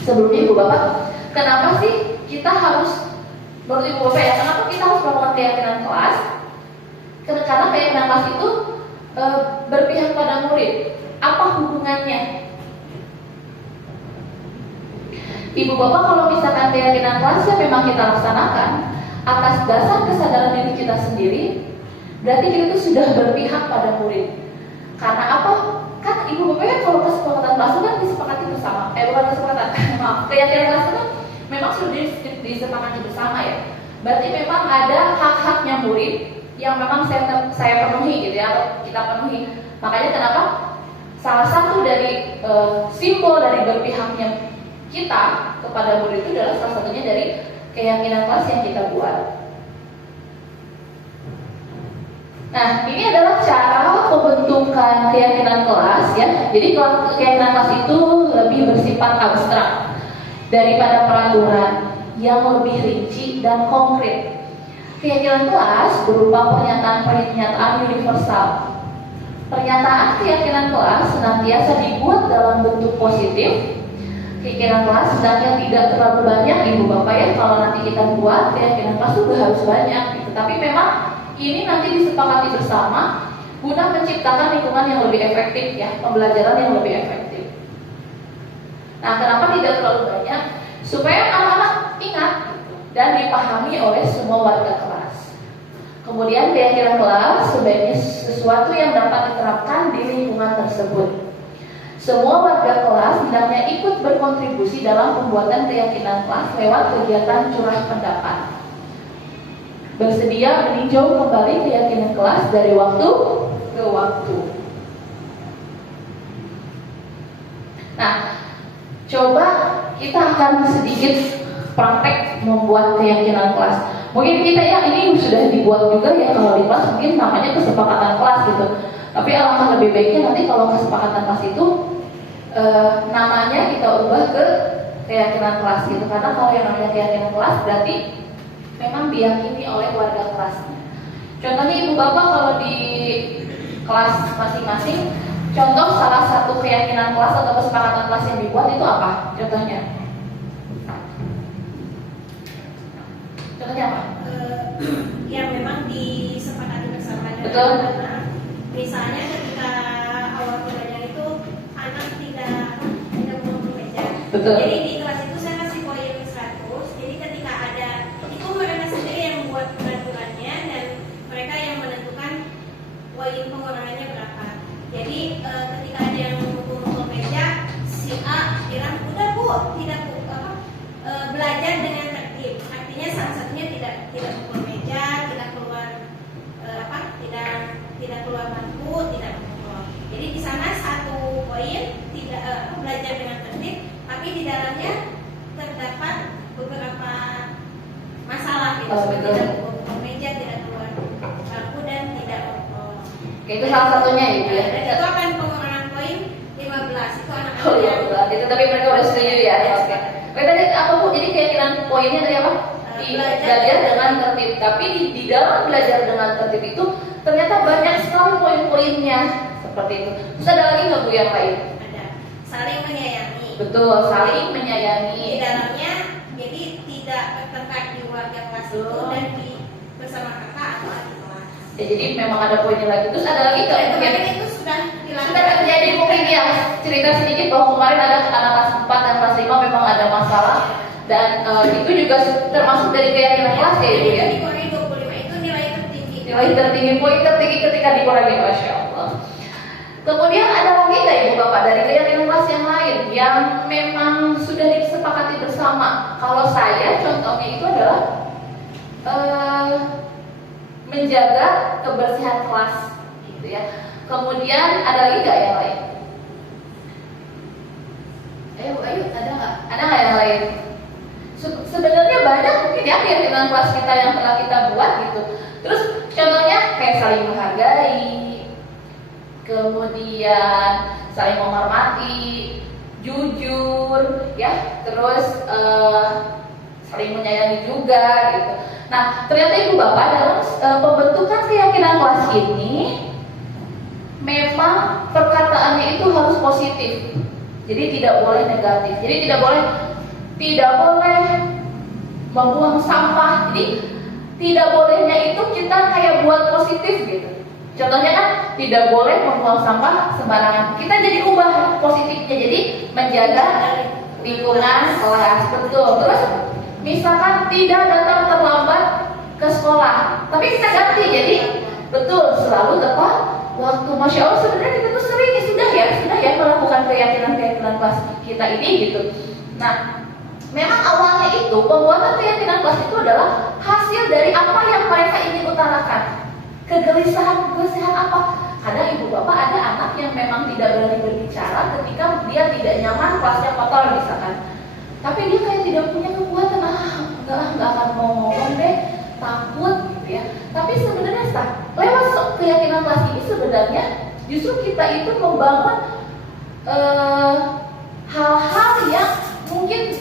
Sebelumnya Ibu Bapak, kenapa sih kita harus, menurut Ibu Bapak ya, kenapa kita harus melakukan keyakinan kelas? Karena keyakinan kelas itu berpihak pada murid. Apa hubungannya? Ibu Bapak, kalau misalkan keyakinan kelas yang memang kita laksanakan atas dasar kesadaran diri kita sendiri, berarti kita itu sudah berpihak pada murid. Karena apa? Kan Ibu Bapak ya, kalau kesepakatan kelas itu kan disepakati bersama. Bukan kesepakatan, maaf, keyakinan kelas itu kan memang sudah disepakati bersama ya. Berarti memang ada hak-haknya murid yang memang saya penuhi gitu ya, atau kita penuhi. Makanya kenapa salah satu dari simbol dari berpihaknya kita kepada murid itu adalah salah satunya dari keyakinan kelas yang kita buat. Nah, ini adalah cara pembentukan keyakinan kelas ya. Jadi keyakinan kelas itu lebih bersifat abstrak daripada peraturan yang lebih rinci dan konkret. Keyakinan kelas berupa pernyataan-pernyataan universal. Pernyataan keyakinan kelas senantiasa dibuat dalam bentuk positif. Keyakinan kelas hendaknya tidak terlalu banyak, Ibu Bapak ya. Kalau nanti kita buat keyakinan kelas itu harus banyak gitu. Tapi memang ini nanti disepakati bersama guna menciptakan lingkungan yang lebih efektif ya, pembelajaran yang lebih efektif. Nah, kenapa tidak terlalu banyak? Supaya anak-anak ingat gitu, dan dipahami oleh semua warga kelas. Kemudian keyakinan kelas sebaiknya sesuatu yang dapat diterapkan di lingkungan tersebut. Semua warga kelas hendaknya ikut berkontribusi dalam pembuatan keyakinan kelas lewat kegiatan curah pendapat. Bersedia meninjau kembali keyakinan kelas dari waktu ke waktu. Nah, coba kita akan sedikit praktek membuat keyakinan kelas. Mungkin kita ya ini sudah dibuat juga ya kalau di kelas, mungkin namanya kesepakatan kelas gitu. Tapi alangkah lebih baiknya nanti kalau kesepakatan kelas itu namanya kita ubah ke keyakinan kelas gitu. Karena kalau yang namanya keyakinan kelas berarti memang diyakini oleh warga kelasnya. Contohnya Ibu Bapak kalau di kelas masing-masing, contoh salah satu keyakinan kelas atau kesepakatan kelas yang dibuat itu apa? Contohnya? Contohnya apa? Yang memang disepakati bersama dengan Betul. anak-anak. Misalnya ketika awal belajar itu anak tidak mau bekerja. Betul. Jadi di kelas itu saya kasih poin 100. Jadi ketika ada itu mereka sendiri yang membuat peraturannya dan mereka yang menentukan poin pengurangannya berapa. Jadi ketika ada yang memukul meja, si A bilang udah Bu, tidak Bu, belajar dengan tertib. Artinya salah satunya tidak mukul meja, tidak keluar tidak keluar bangku, tidak mukul. Jadi di sana satu poin tidak belajar dengan tertib, tapi di dalamnya terdapat beberapa masalah gitu. Seperti tidak mukul meja, tidak keluar bangku dan tidak mukul. Oke, itu salah satunya ya Bu ya. Dan itu akan pengurangan poin 15. Itu anak-anak Oh iya, yang betul. Itu tapi mereka udah setuju ya. Oke. Oke, tadi apa Bu? Jadi keyakinan poinnya tadi apa? Belajar dengan tertib. Tapi di dalam belajar dengan tertib itu ternyata banyak sekali poin-poinnya seperti itu. Terus ada lagi nggak Bu yang lain? ada saling menyayangi. Betul, saling menyayangi. Di dalamnya jadi tidak tertekan di warga kelas itu dan di bersama kakak atau adik kelas. Ya, jadi memang ada poinnya lagi. Terus ada lagi nggak? Dan Mungkin kemarin itu sudah sudah terjadi mungkin ya cerita sedikit bahwa kemarin ada anak kelas 4 dan kelas 5 memang ada masalah dan itu juga termasuk dari keyakinan kelas ya Ibu ya. Di Korea 25 itu nilai tertinggi. Nilai tertinggi, poin tertinggi ketika dikurangi, Masya Allah. Kemudian ada lagi nggak Ibu Bapak dari keyakinan kelas yang lain yang memang sudah disepakati bersama? Kalau saya contohnya itu adalah menjaga kebersihan kelas gitu ya. Kemudian ada lagi nggak yang lain? Ayo, ada nggak? Ada nggak yang lain? Sebenarnya banyak mungkin ya keyakinan kelas kita yang telah kita buat gitu. Terus contohnya kayak saling menghargai, kemudian saling menghormati, jujur, ya, terus saling menyayangi juga gitu. Nah, ternyata Ibu Bapak dalam pembentukan keyakinan kelas ini memang perkataannya itu harus positif. Jadi tidak boleh negatif. Jadi tidak boleh membuang sampah. Jadi tidak bolehnya itu kita kayak buat positif gitu. Contohnya kan tidak boleh membuang sampah sembarangan. Kita jadi ubah positifnya. Jadi menjaga lingkungan kelas. Betul. Terus misalkan tidak datang terlambat ke sekolah, tapi kita ganti. Jadi betul selalu tepat waktu. Masya Allah, sebenarnya kita tuh sering sudah ya melakukan keyakinan kelas kita ini gitu. Nah, memang awalnya itu pembuatan keyakinan kelas itu adalah hasil dari apa yang mereka ingin utarakan. Kegelisahan apa? Kadang Ibu Bapak ada anak yang memang tidak berani berbicara ketika dia tidak nyaman, kelasnya kotor misalkan. Tapi dia kayak tidak punya kekuatan, nggak akan mau ngomong deh, takut gitu ya. Tapi sebenarnya lewat keyakinan kelas ini sebenarnya justru kita itu membangun hal-hal yang mungkin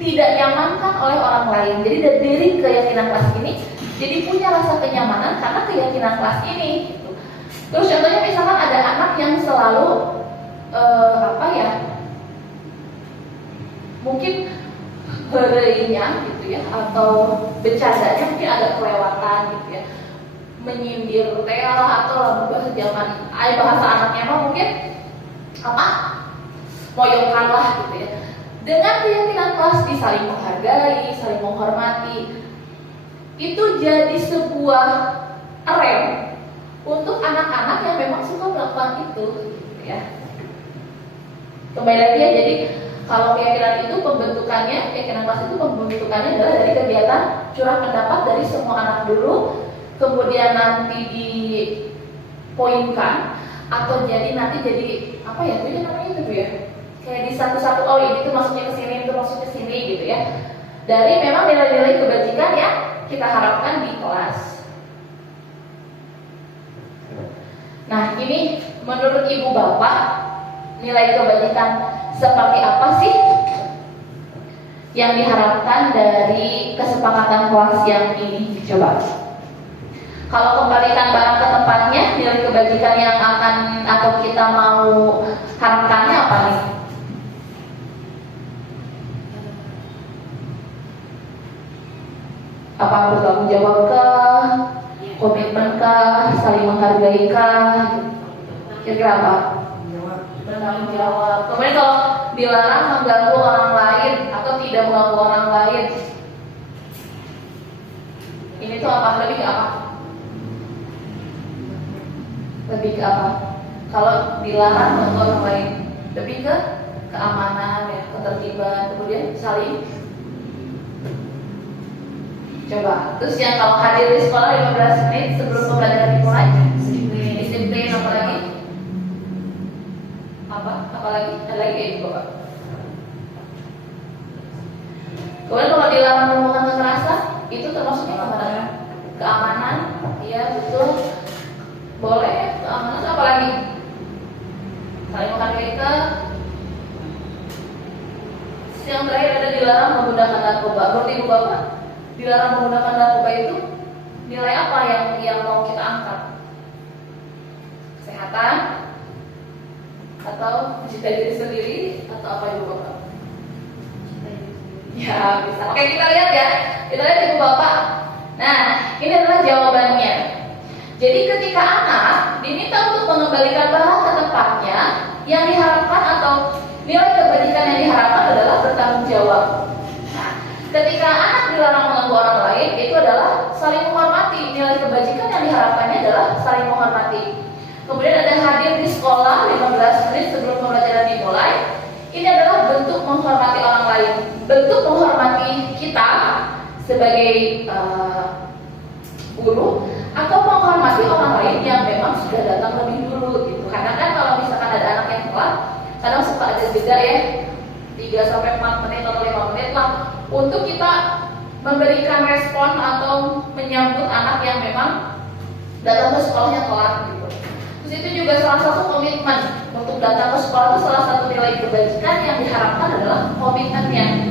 tidak nyamankan oleh orang lain. Jadi dari keyakinan kelas ini jadi punya rasa kenyamanan karena keyakinan kelas ini gitu. Terus contohnya misalkan ada anak yang selalu mungkin berenya gitu ya, atau bercandanya mungkin agak kelewatan gitu ya, menyindir Tela atau bahasa zaman bahasa anaknya mah mungkin moyokan lah gitu ya. Dengan keyakinan pasti saling menghargai, saling menghormati, itu jadi sebuah rem untuk anak-anak yang memang suka melakukan itu gitu ya. Kembali lagi ya, jadi kalau keyakinan itu keyakinan kelas itu pembentukannya adalah dari kegiatan curah pendapat dari semua anak dulu, kemudian nanti dipoinkan atau nanti jadi apa ya, itu namanya itu ya, kayak di satu-satu, oh ini tuh maksudnya ke sini, itu maksudnya ke sini gitu ya. Dari memang nilai-nilai kebajikan yang kita harapkan di kelas. Nah, ini menurut ibu bapak nilai kebajikan seperti apa sih yang diharapkan dari kesepakatan kelas yang ini? Coba. Kalau kembalikan barang ke tempatnya, nilai kebajikan yang akan atau kita mau harapkannya apa nih? Apa bertanggung jawab kah? Komitmen kah? Saling menghargai kah? Kira-kira apa? Bertanggung jawab. Kemudian kalau dilarang mengganggu orang lain atau tidak mengganggu orang lain, ini tuh apa? Lebih ke apa? Lebih ke apa? Kalau dilarang mengganggu orang lain, lebih ke keamanan ya, ketertiban, kemudian saling. Coba. Terus yang kalau hadir di sekolah 15 menit sebelum pembelajaran dimulai, disiplin apa lagi? Apalagi ada lagi ya Bapak. Kemudian kalau dilarang melakukan kekerasan, itu termasuknya kemana? Keamanan, iya betul. Boleh, keamanan apa lagi? Saling menghargai ke. Yang terakhir ada dilarang menggunakan narkoba. Menurut ibu bapak, dilarang menggunakan narkoba itu nilai apa yang mau kita angkat? Kesehatan? Atau mencintai diri sendiri atau apa ibu bapak? Ya bisa. Oke, kita lihat ya. Kita lihat ibu bapak. Nah, ini adalah jawabannya. Jadi ketika anak diminta untuk mengembalikan barang ke tempatnya, yang diharapkan atau nilai kebajikan yang diharapkan adalah bertanggung jawab. Nah, ketika anak dilarang mengganggu orang lain, itu adalah saling menghormati. Nilai kebajikan yang diharapkannya adalah saling menghormati. Kemudian ada hadir di sekolah 15 menit sebelum pembelajaran dimulai. Ini adalah bentuk menghormati orang lain, bentuk menghormati kita sebagai guru, atau menghormati orang lain yang memang sudah datang lebih dulu gitu. Karena kan kalau misalkan ada anak yang telat, kadang suka ada jeda ya 3-4 menit atau 5 menit lah untuk kita memberikan respon atau menyambut anak yang memang datang ke sekolahnya telat gitu. Terus itu juga salah satu komitmen untuk datang ke sekolah, itu salah satu nilai kebajikan yang diharapkan adalah komitmennya.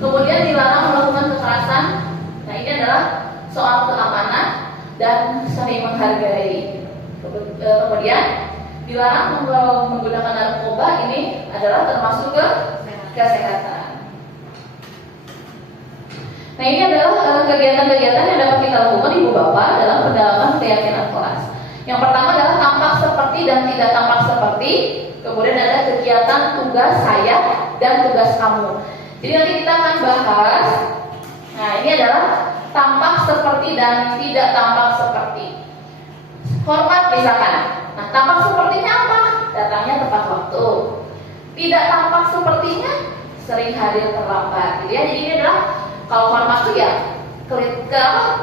Kemudian dilarang melakukan kekerasan. Nah, ini adalah soal keamanan dan saling menghargai. Kemudian dilarang menggunakan narkoba, ini adalah termasuk ke kesehatan. Nah, ini adalah kegiatan-kegiatan yang dapat kita lakukan ibu bapak dalam pendalaman keyakinan kelas. Yang pertama adalah tampak seperti dan tidak tampak seperti. Kemudian ada kegiatan tugas saya dan tugas kamu. Jadi nanti kita akan bahas. Nah, ini adalah tampak seperti dan tidak tampak seperti. Hormat misalkan. Nah, tampak sepertinya apa? Datangnya tepat waktu. Tidak tampak sepertinya sering hadir terlambat. Jadi ini adalah kalau hormat itu ya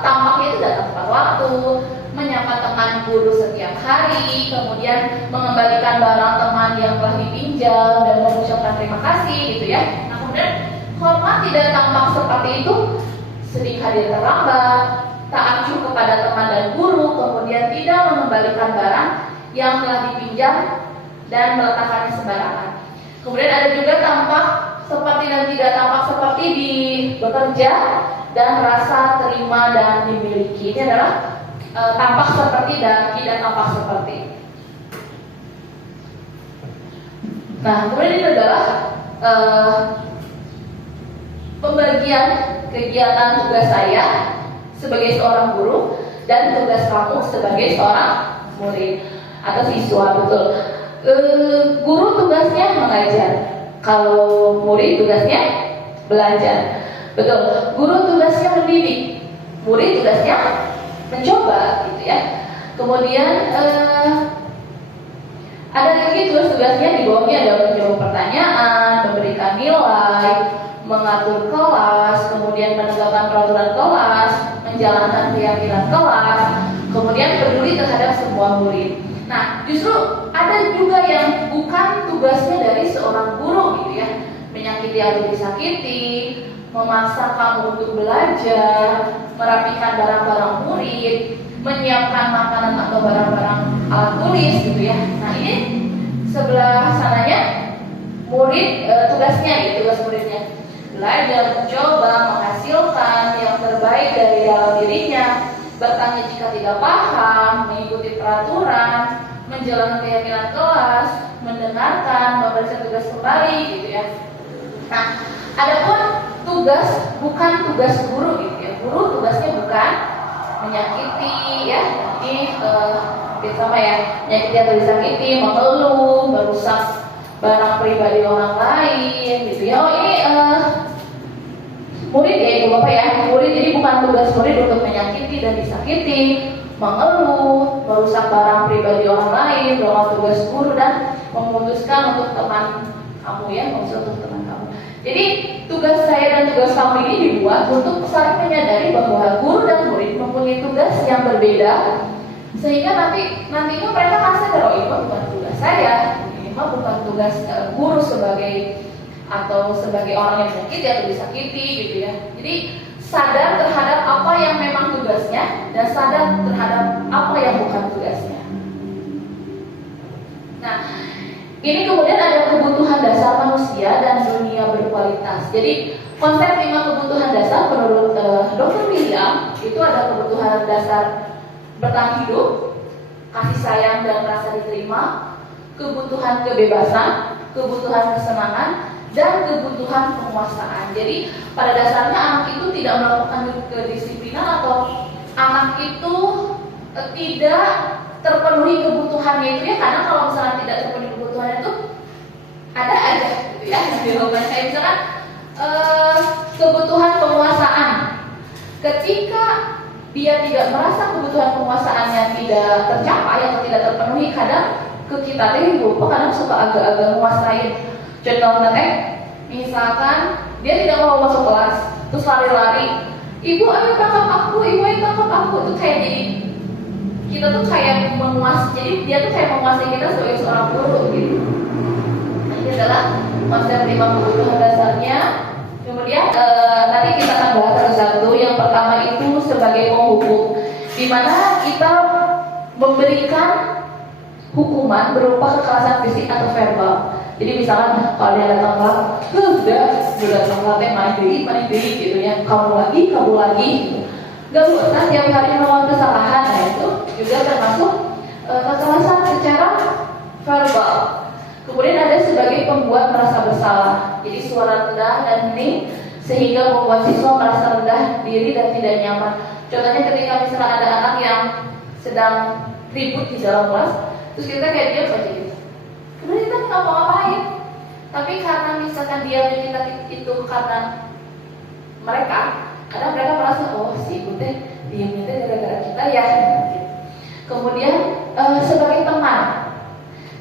tampaknya itu datang tepat waktu, menyapa teman guru setiap hari, kemudian mengembalikan barang teman yang telah dipinjam dan mengucapkan terima kasih gitu ya. Nah, kemudian hormat tidak tampak seperti itu sering hadir terlambat, tak acuh kepada teman dan guru, kemudian tidak mengembalikan barang yang telah dipinjam dan meletakkannya sembarangan. Kemudian ada juga tampak seperti dan tidak tampak seperti di bekerja dan rasa terima dan dimiliki. Ini adalah tampak seperti dan tidak tampak seperti. Nah, kemudian ini adalah pembagian kegiatan tugas saya sebagai seorang guru dan tugas kamu sebagai seorang murid atau siswa, betul. Guru tugasnya mengajar, kalau murid tugasnya belajar, betul. Guru tugasnya mendidik, murid tugasnya mencoba, gitu ya. Kemudian ada lagi tugas-tugasnya, di bawahnya ada menjawab pertanyaan, memberikan nilai, mengatur kelas, kemudian menegakkan peraturan kelas, menjalankan keyakinan kelas, kemudian peduli terhadap semua murid. Nah, justru ada juga yang bukan tugasnya dari seorang guru, gitu ya, menyakiti atau disakiti, memaksa kamu untuk belajar, merapikan barang-barang murid, menyiapkan makanan atau barang-barang alat tulis, gitu ya. Nah, ini sebelah sananya murid, tugasnya, gitu, tugas muridnya belajar, mencoba, menghasilkan yang terbaik dari dalam dirinya, bertanya jika tidak paham, mengikuti peraturan, menjalankan keyakinan kelas, mendengarkan, memeriksa tugas kembali, gitu ya. Nah, adapun tugas bukan tugas guru, gitu ya. Guru tugasnya bukan menyakiti, ya, ini sama ya, menyakiti atau disakiti, mengeluh, merusak barang pribadi orang lain, gitu ya. Oh, ini murid ya, ibu bapak ya, murid. Jadi bukan tugas murid untuk menyakiti dan disakiti, mengeluh, merusak barang pribadi orang lain. Bahwa tugas guru dan memutuskan untuk teman kamu, ya, memutuskan untuk teman kamu. Jadi tugas saya dan tugas kamu ini dibuat untuk saling menyadari bahwa guru dan murid mempunyai tugas yang berbeda, sehingga nantinya mereka merasa kalau ini bukan tugas saya, ini bukan tugas guru sebagai orang yang menyakiti atau disakiti, gitu ya. Jadi sadar terhadap apa yang memang tugasnya dan sadar terhadap apa yang bukan tugasnya. Nah, ini kemudian ada kebutuhan dasar manusia dan dunia berkualitas. Jadi konsep 5 kebutuhan dasar menurut Dr. William itu ada kebutuhan dasar bertahan hidup, kasih sayang dan rasa diterima, kebutuhan kebebasan, kebutuhan kesenangan, dan kebutuhan penguasaan. Jadi pada dasarnya anak itu tidak melakukan kedisiplinan atau anak itu tidak terpenuhi kebutuhannya itu, ya, karena kalau misalnya tidak terpenuhi kebutuhannya itu ada aja, gitu ya, dilakukan. Kayak misalkan kebutuhan penguasaan, ketika dia tidak merasa kebutuhan penguasaannya tidak tercapai atau tidak terpenuhi, kadang ke kita ibu kadang suka agak-agak menguasain. Contohnya misalkan dia tidak mau masuk kelas, terus lari-lari, ibu ayo tangkap aku, ibu ayo tangkap aku, itu kayak jadi kita tuh kayak menguasai, jadi dia tuh kayak menguasai kita sebagai seorang guru, gitu. Nah, ini adalah konsep 5 kebutuhan dasarnya. Kemudian nanti kita akan bahas satu-satu. Yang pertama itu sebagai penghukum, di mana kita memberikan hukuman berupa kekerasan fisik atau verbal. Jadi misalkan kalau dia datang telat, udah datang telat, main diri, gitu ya. Kamu lagi, gitu. Gak usah tiap hari melakukan kesalahan. Nah, itu juga termasuk kekerasan secara verbal. Kemudian ada sebagai pembuat merasa bersalah. Jadi suara rendah dan hening sehingga membuat siswa merasa rendah diri dan tidak nyaman. Contohnya ketika misalnya ada anak yang sedang ribut di dalam kelas, terus kita kayak dia baca gitu. Kemudian kita nggak mau ngapain, tapi karena misalkan dia kita itu karena mereka, kadang mereka merasa oh si ibu teh diamnya gara-gara kita ya. Kemudian sebagai teman,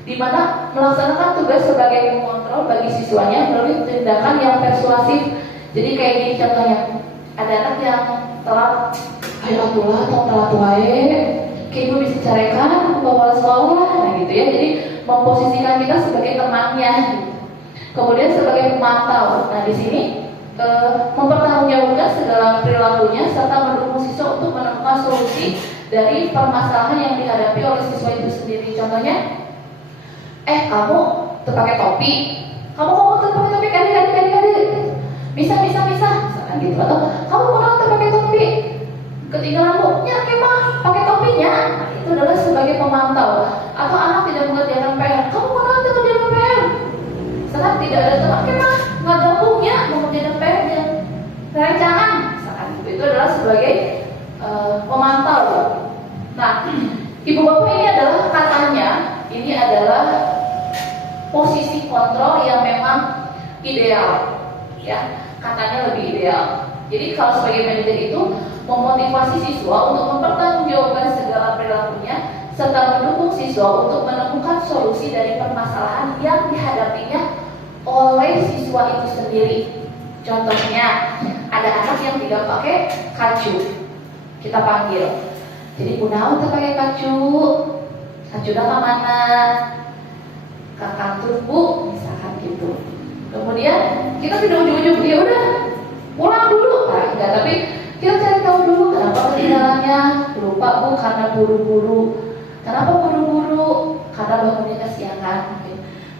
di mana melaksanakan tugas sebagai pengontrol bagi siswanya melalui tindakan yang persuasif. Jadi kayak gini contohnya, ada anak yang telat, ayo telat wae, kayak ibu bisa carikan bawa sekolah, nah gitu ya. Jadi memposisikan kita sebagai temannya. Kemudian sebagai pemantau. Nah di sini mempertanggungjawabkan segala perilakunya serta mendukung siswa untuk menemukan solusi dari permasalahan yang dihadapi oleh siswa itu sendiri. Contohnya, kamu terpakai topi, kamu terpakai topi, kali, bisa, misalkan gitu. Atau kamu terpakai topi, ketinggalan bukunya, mah pakai topi sebagai pemantau, atau anak tidak mengerjakan PR, kamu kenapa tidak mengerjakan PR? Sekarang tidak ada teman, kenapa nggak gabung ya mengerjakan PR dan rancangan, misalkan itu adalah sebagai pemantau. Nah, ibu bapak ini adalah katanya, ini adalah posisi kontrol yang memang ideal, ya, katanya lebih ideal. Jadi kalau sebagai manajer itu memotivasi siswa untuk mempertanggungjawabkan segala perilakunya serta mendukung siswa untuk menemukan solusi dari permasalahan yang dihadapinya oleh siswa itu sendiri. Contohnya, ada anak yang tidak pakai kacu, kita panggil. Jadi Bunda untuk pakai kacu dah mana? Ke kantor Bu, misalkan gitu. Kemudian kita tidak ujung-ujung ya udah pulang dulu, nah, enggak, tapi kita cari tahu dulu kenapa ketinggalannya. Lupa Bu karena buru-buru. Kenapa buru-buru? Karena bangunnya kesiangan.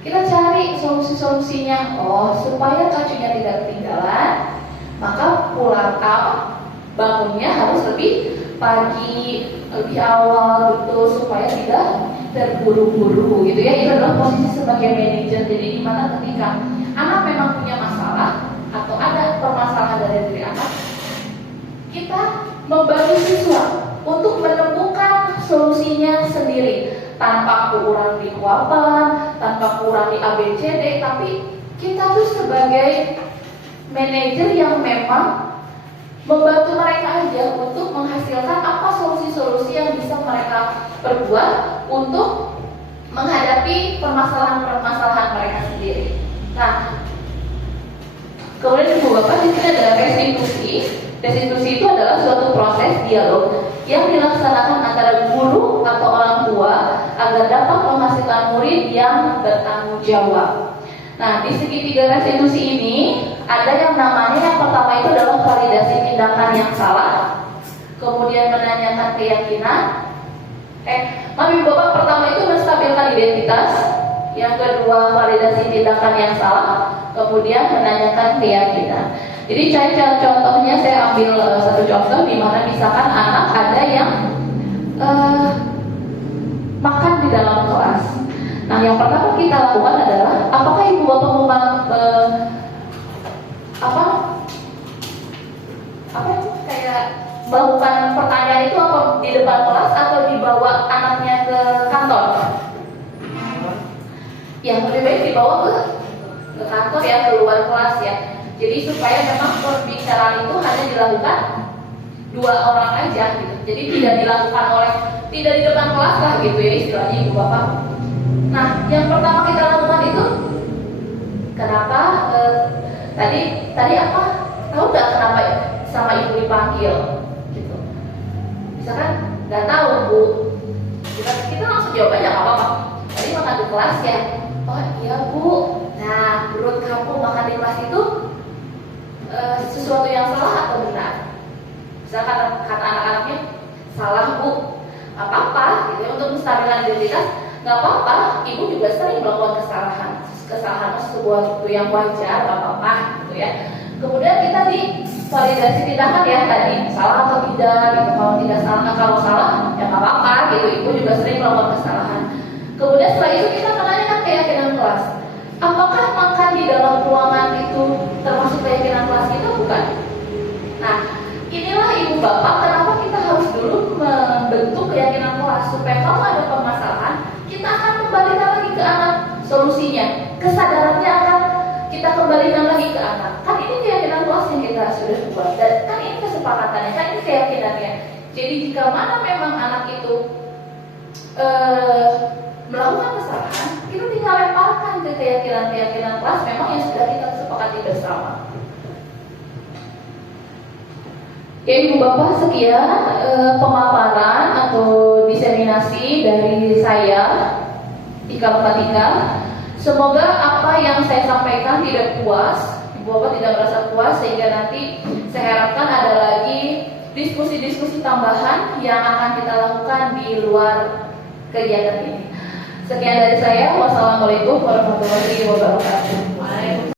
Kita cari solusi-solusinya. Oh, supaya kacunya tidak ketinggalan, maka pulang bangunnya harus lebih pagi, lebih awal gitu supaya tidak terburu-buru gitu ya. Itu adalah posisi sebagai manajer. Jadi dimana ketika anak memang punya masalah atau ada permasalahan dari diri anak, kita membantu siswa untuk menemukan solusinya sendiri tanpa kurang di kuapan, tanpa kurang di ABCD, tapi kita tuh sebagai manajer yang memang membantu mereka aja untuk menghasilkan apa solusi-solusi yang bisa mereka perbuat untuk menghadapi permasalahan-permasalahan mereka sendiri. Nah, kemudian ibu bapak di sini ada restitusi. Restitusi itu adalah suatu proses dialog yang dilaksanakan antara guru atau orang tua agar dapat menghasilkan murid yang bertanggung jawab. Nah, di segitiga restitusi ini ada yang namanya, yang pertama itu adalah validasi tindakan yang salah, kemudian menanyakan keyakinan. Ibu bapak, pertama itu menstabilkan identitas, yang kedua validasi tindakan yang salah, kemudian menanyakan keyakinan. Jadi contohnya saya ambil satu contoh di mana misalkan anak ada yang makan di dalam kelas. Nah, yang pertama kita lakukan adalah apakah ibu bapak melakukan pertanyaan itu apa di depan kelas atau dibawa anaknya ke kantor? Ya, lebih baik dibawa ke kantor ya, keluar kelas ya. Jadi supaya memang pembicaraan itu hanya dilakukan dua orang aja gitu. Jadi tidak di depan kelas lah gitu ya istilahnya ibu bapak. Nah, yang pertama kita lakukan itu kenapa tadi apa? Tahu nggak kenapa sama ibu dipanggil? Gitu. Misalkan nggak tahu Bu, kita langsung jawab aja nggak apa-apa. Tadi makan di kelas ya. Oh iya Bu. Nah, menurut kamu makan di kelas itu sesuatu yang salah atau benar? Misalkan kata anak-anaknya salah Bu, nggak apa-apa gitu ya, untuk menstabilkan identitas nggak apa-apa, ibu juga sering melakukan kesalahan sesuatu yang wajar, nggak apa-apa gitu ya. Kemudian kita di validasi tindakan ya tadi, salah atau tidak gitu. Kalau salah ya nggak apa-apa gitu, ibu juga sering melakukan kesalahan. Kemudian setelah itu kita menanyakan keyakinan kelas. Apakah makan di dalam ruangan itu termasuk keyakinan kelas kita? Bukan. Nah, inilah ibu bapak kenapa kita harus dulu membentuk keyakinan kelas, supaya kalau ada permasalahan kita akan kembalikan lagi ke anak solusinya, kesadarannya akan kita kembalikan lagi ke anak. Kan ini keyakinan kelas yang kita sudah buat, dan kan ini kesepakatannya, kan ini keyakinannya. Jadi jika mana memang anak itu melakukan kesalahan, itu tinggal lemparkan ke keyakinan kelas memang yang sudah kita sepakati bersama. Ya ibu bapak, sekian pemaparan atau diseminasi dari saya di Kalpatika. Semoga apa yang saya sampaikan tidak puas, ibu bapak tidak merasa puas, sehingga nanti saya harapkan ada lagi diskusi-diskusi tambahan yang akan kita lakukan di luar kegiatan ini. Sekian dari saya. Wassalamualaikum warahmatullahi wabarakatuh.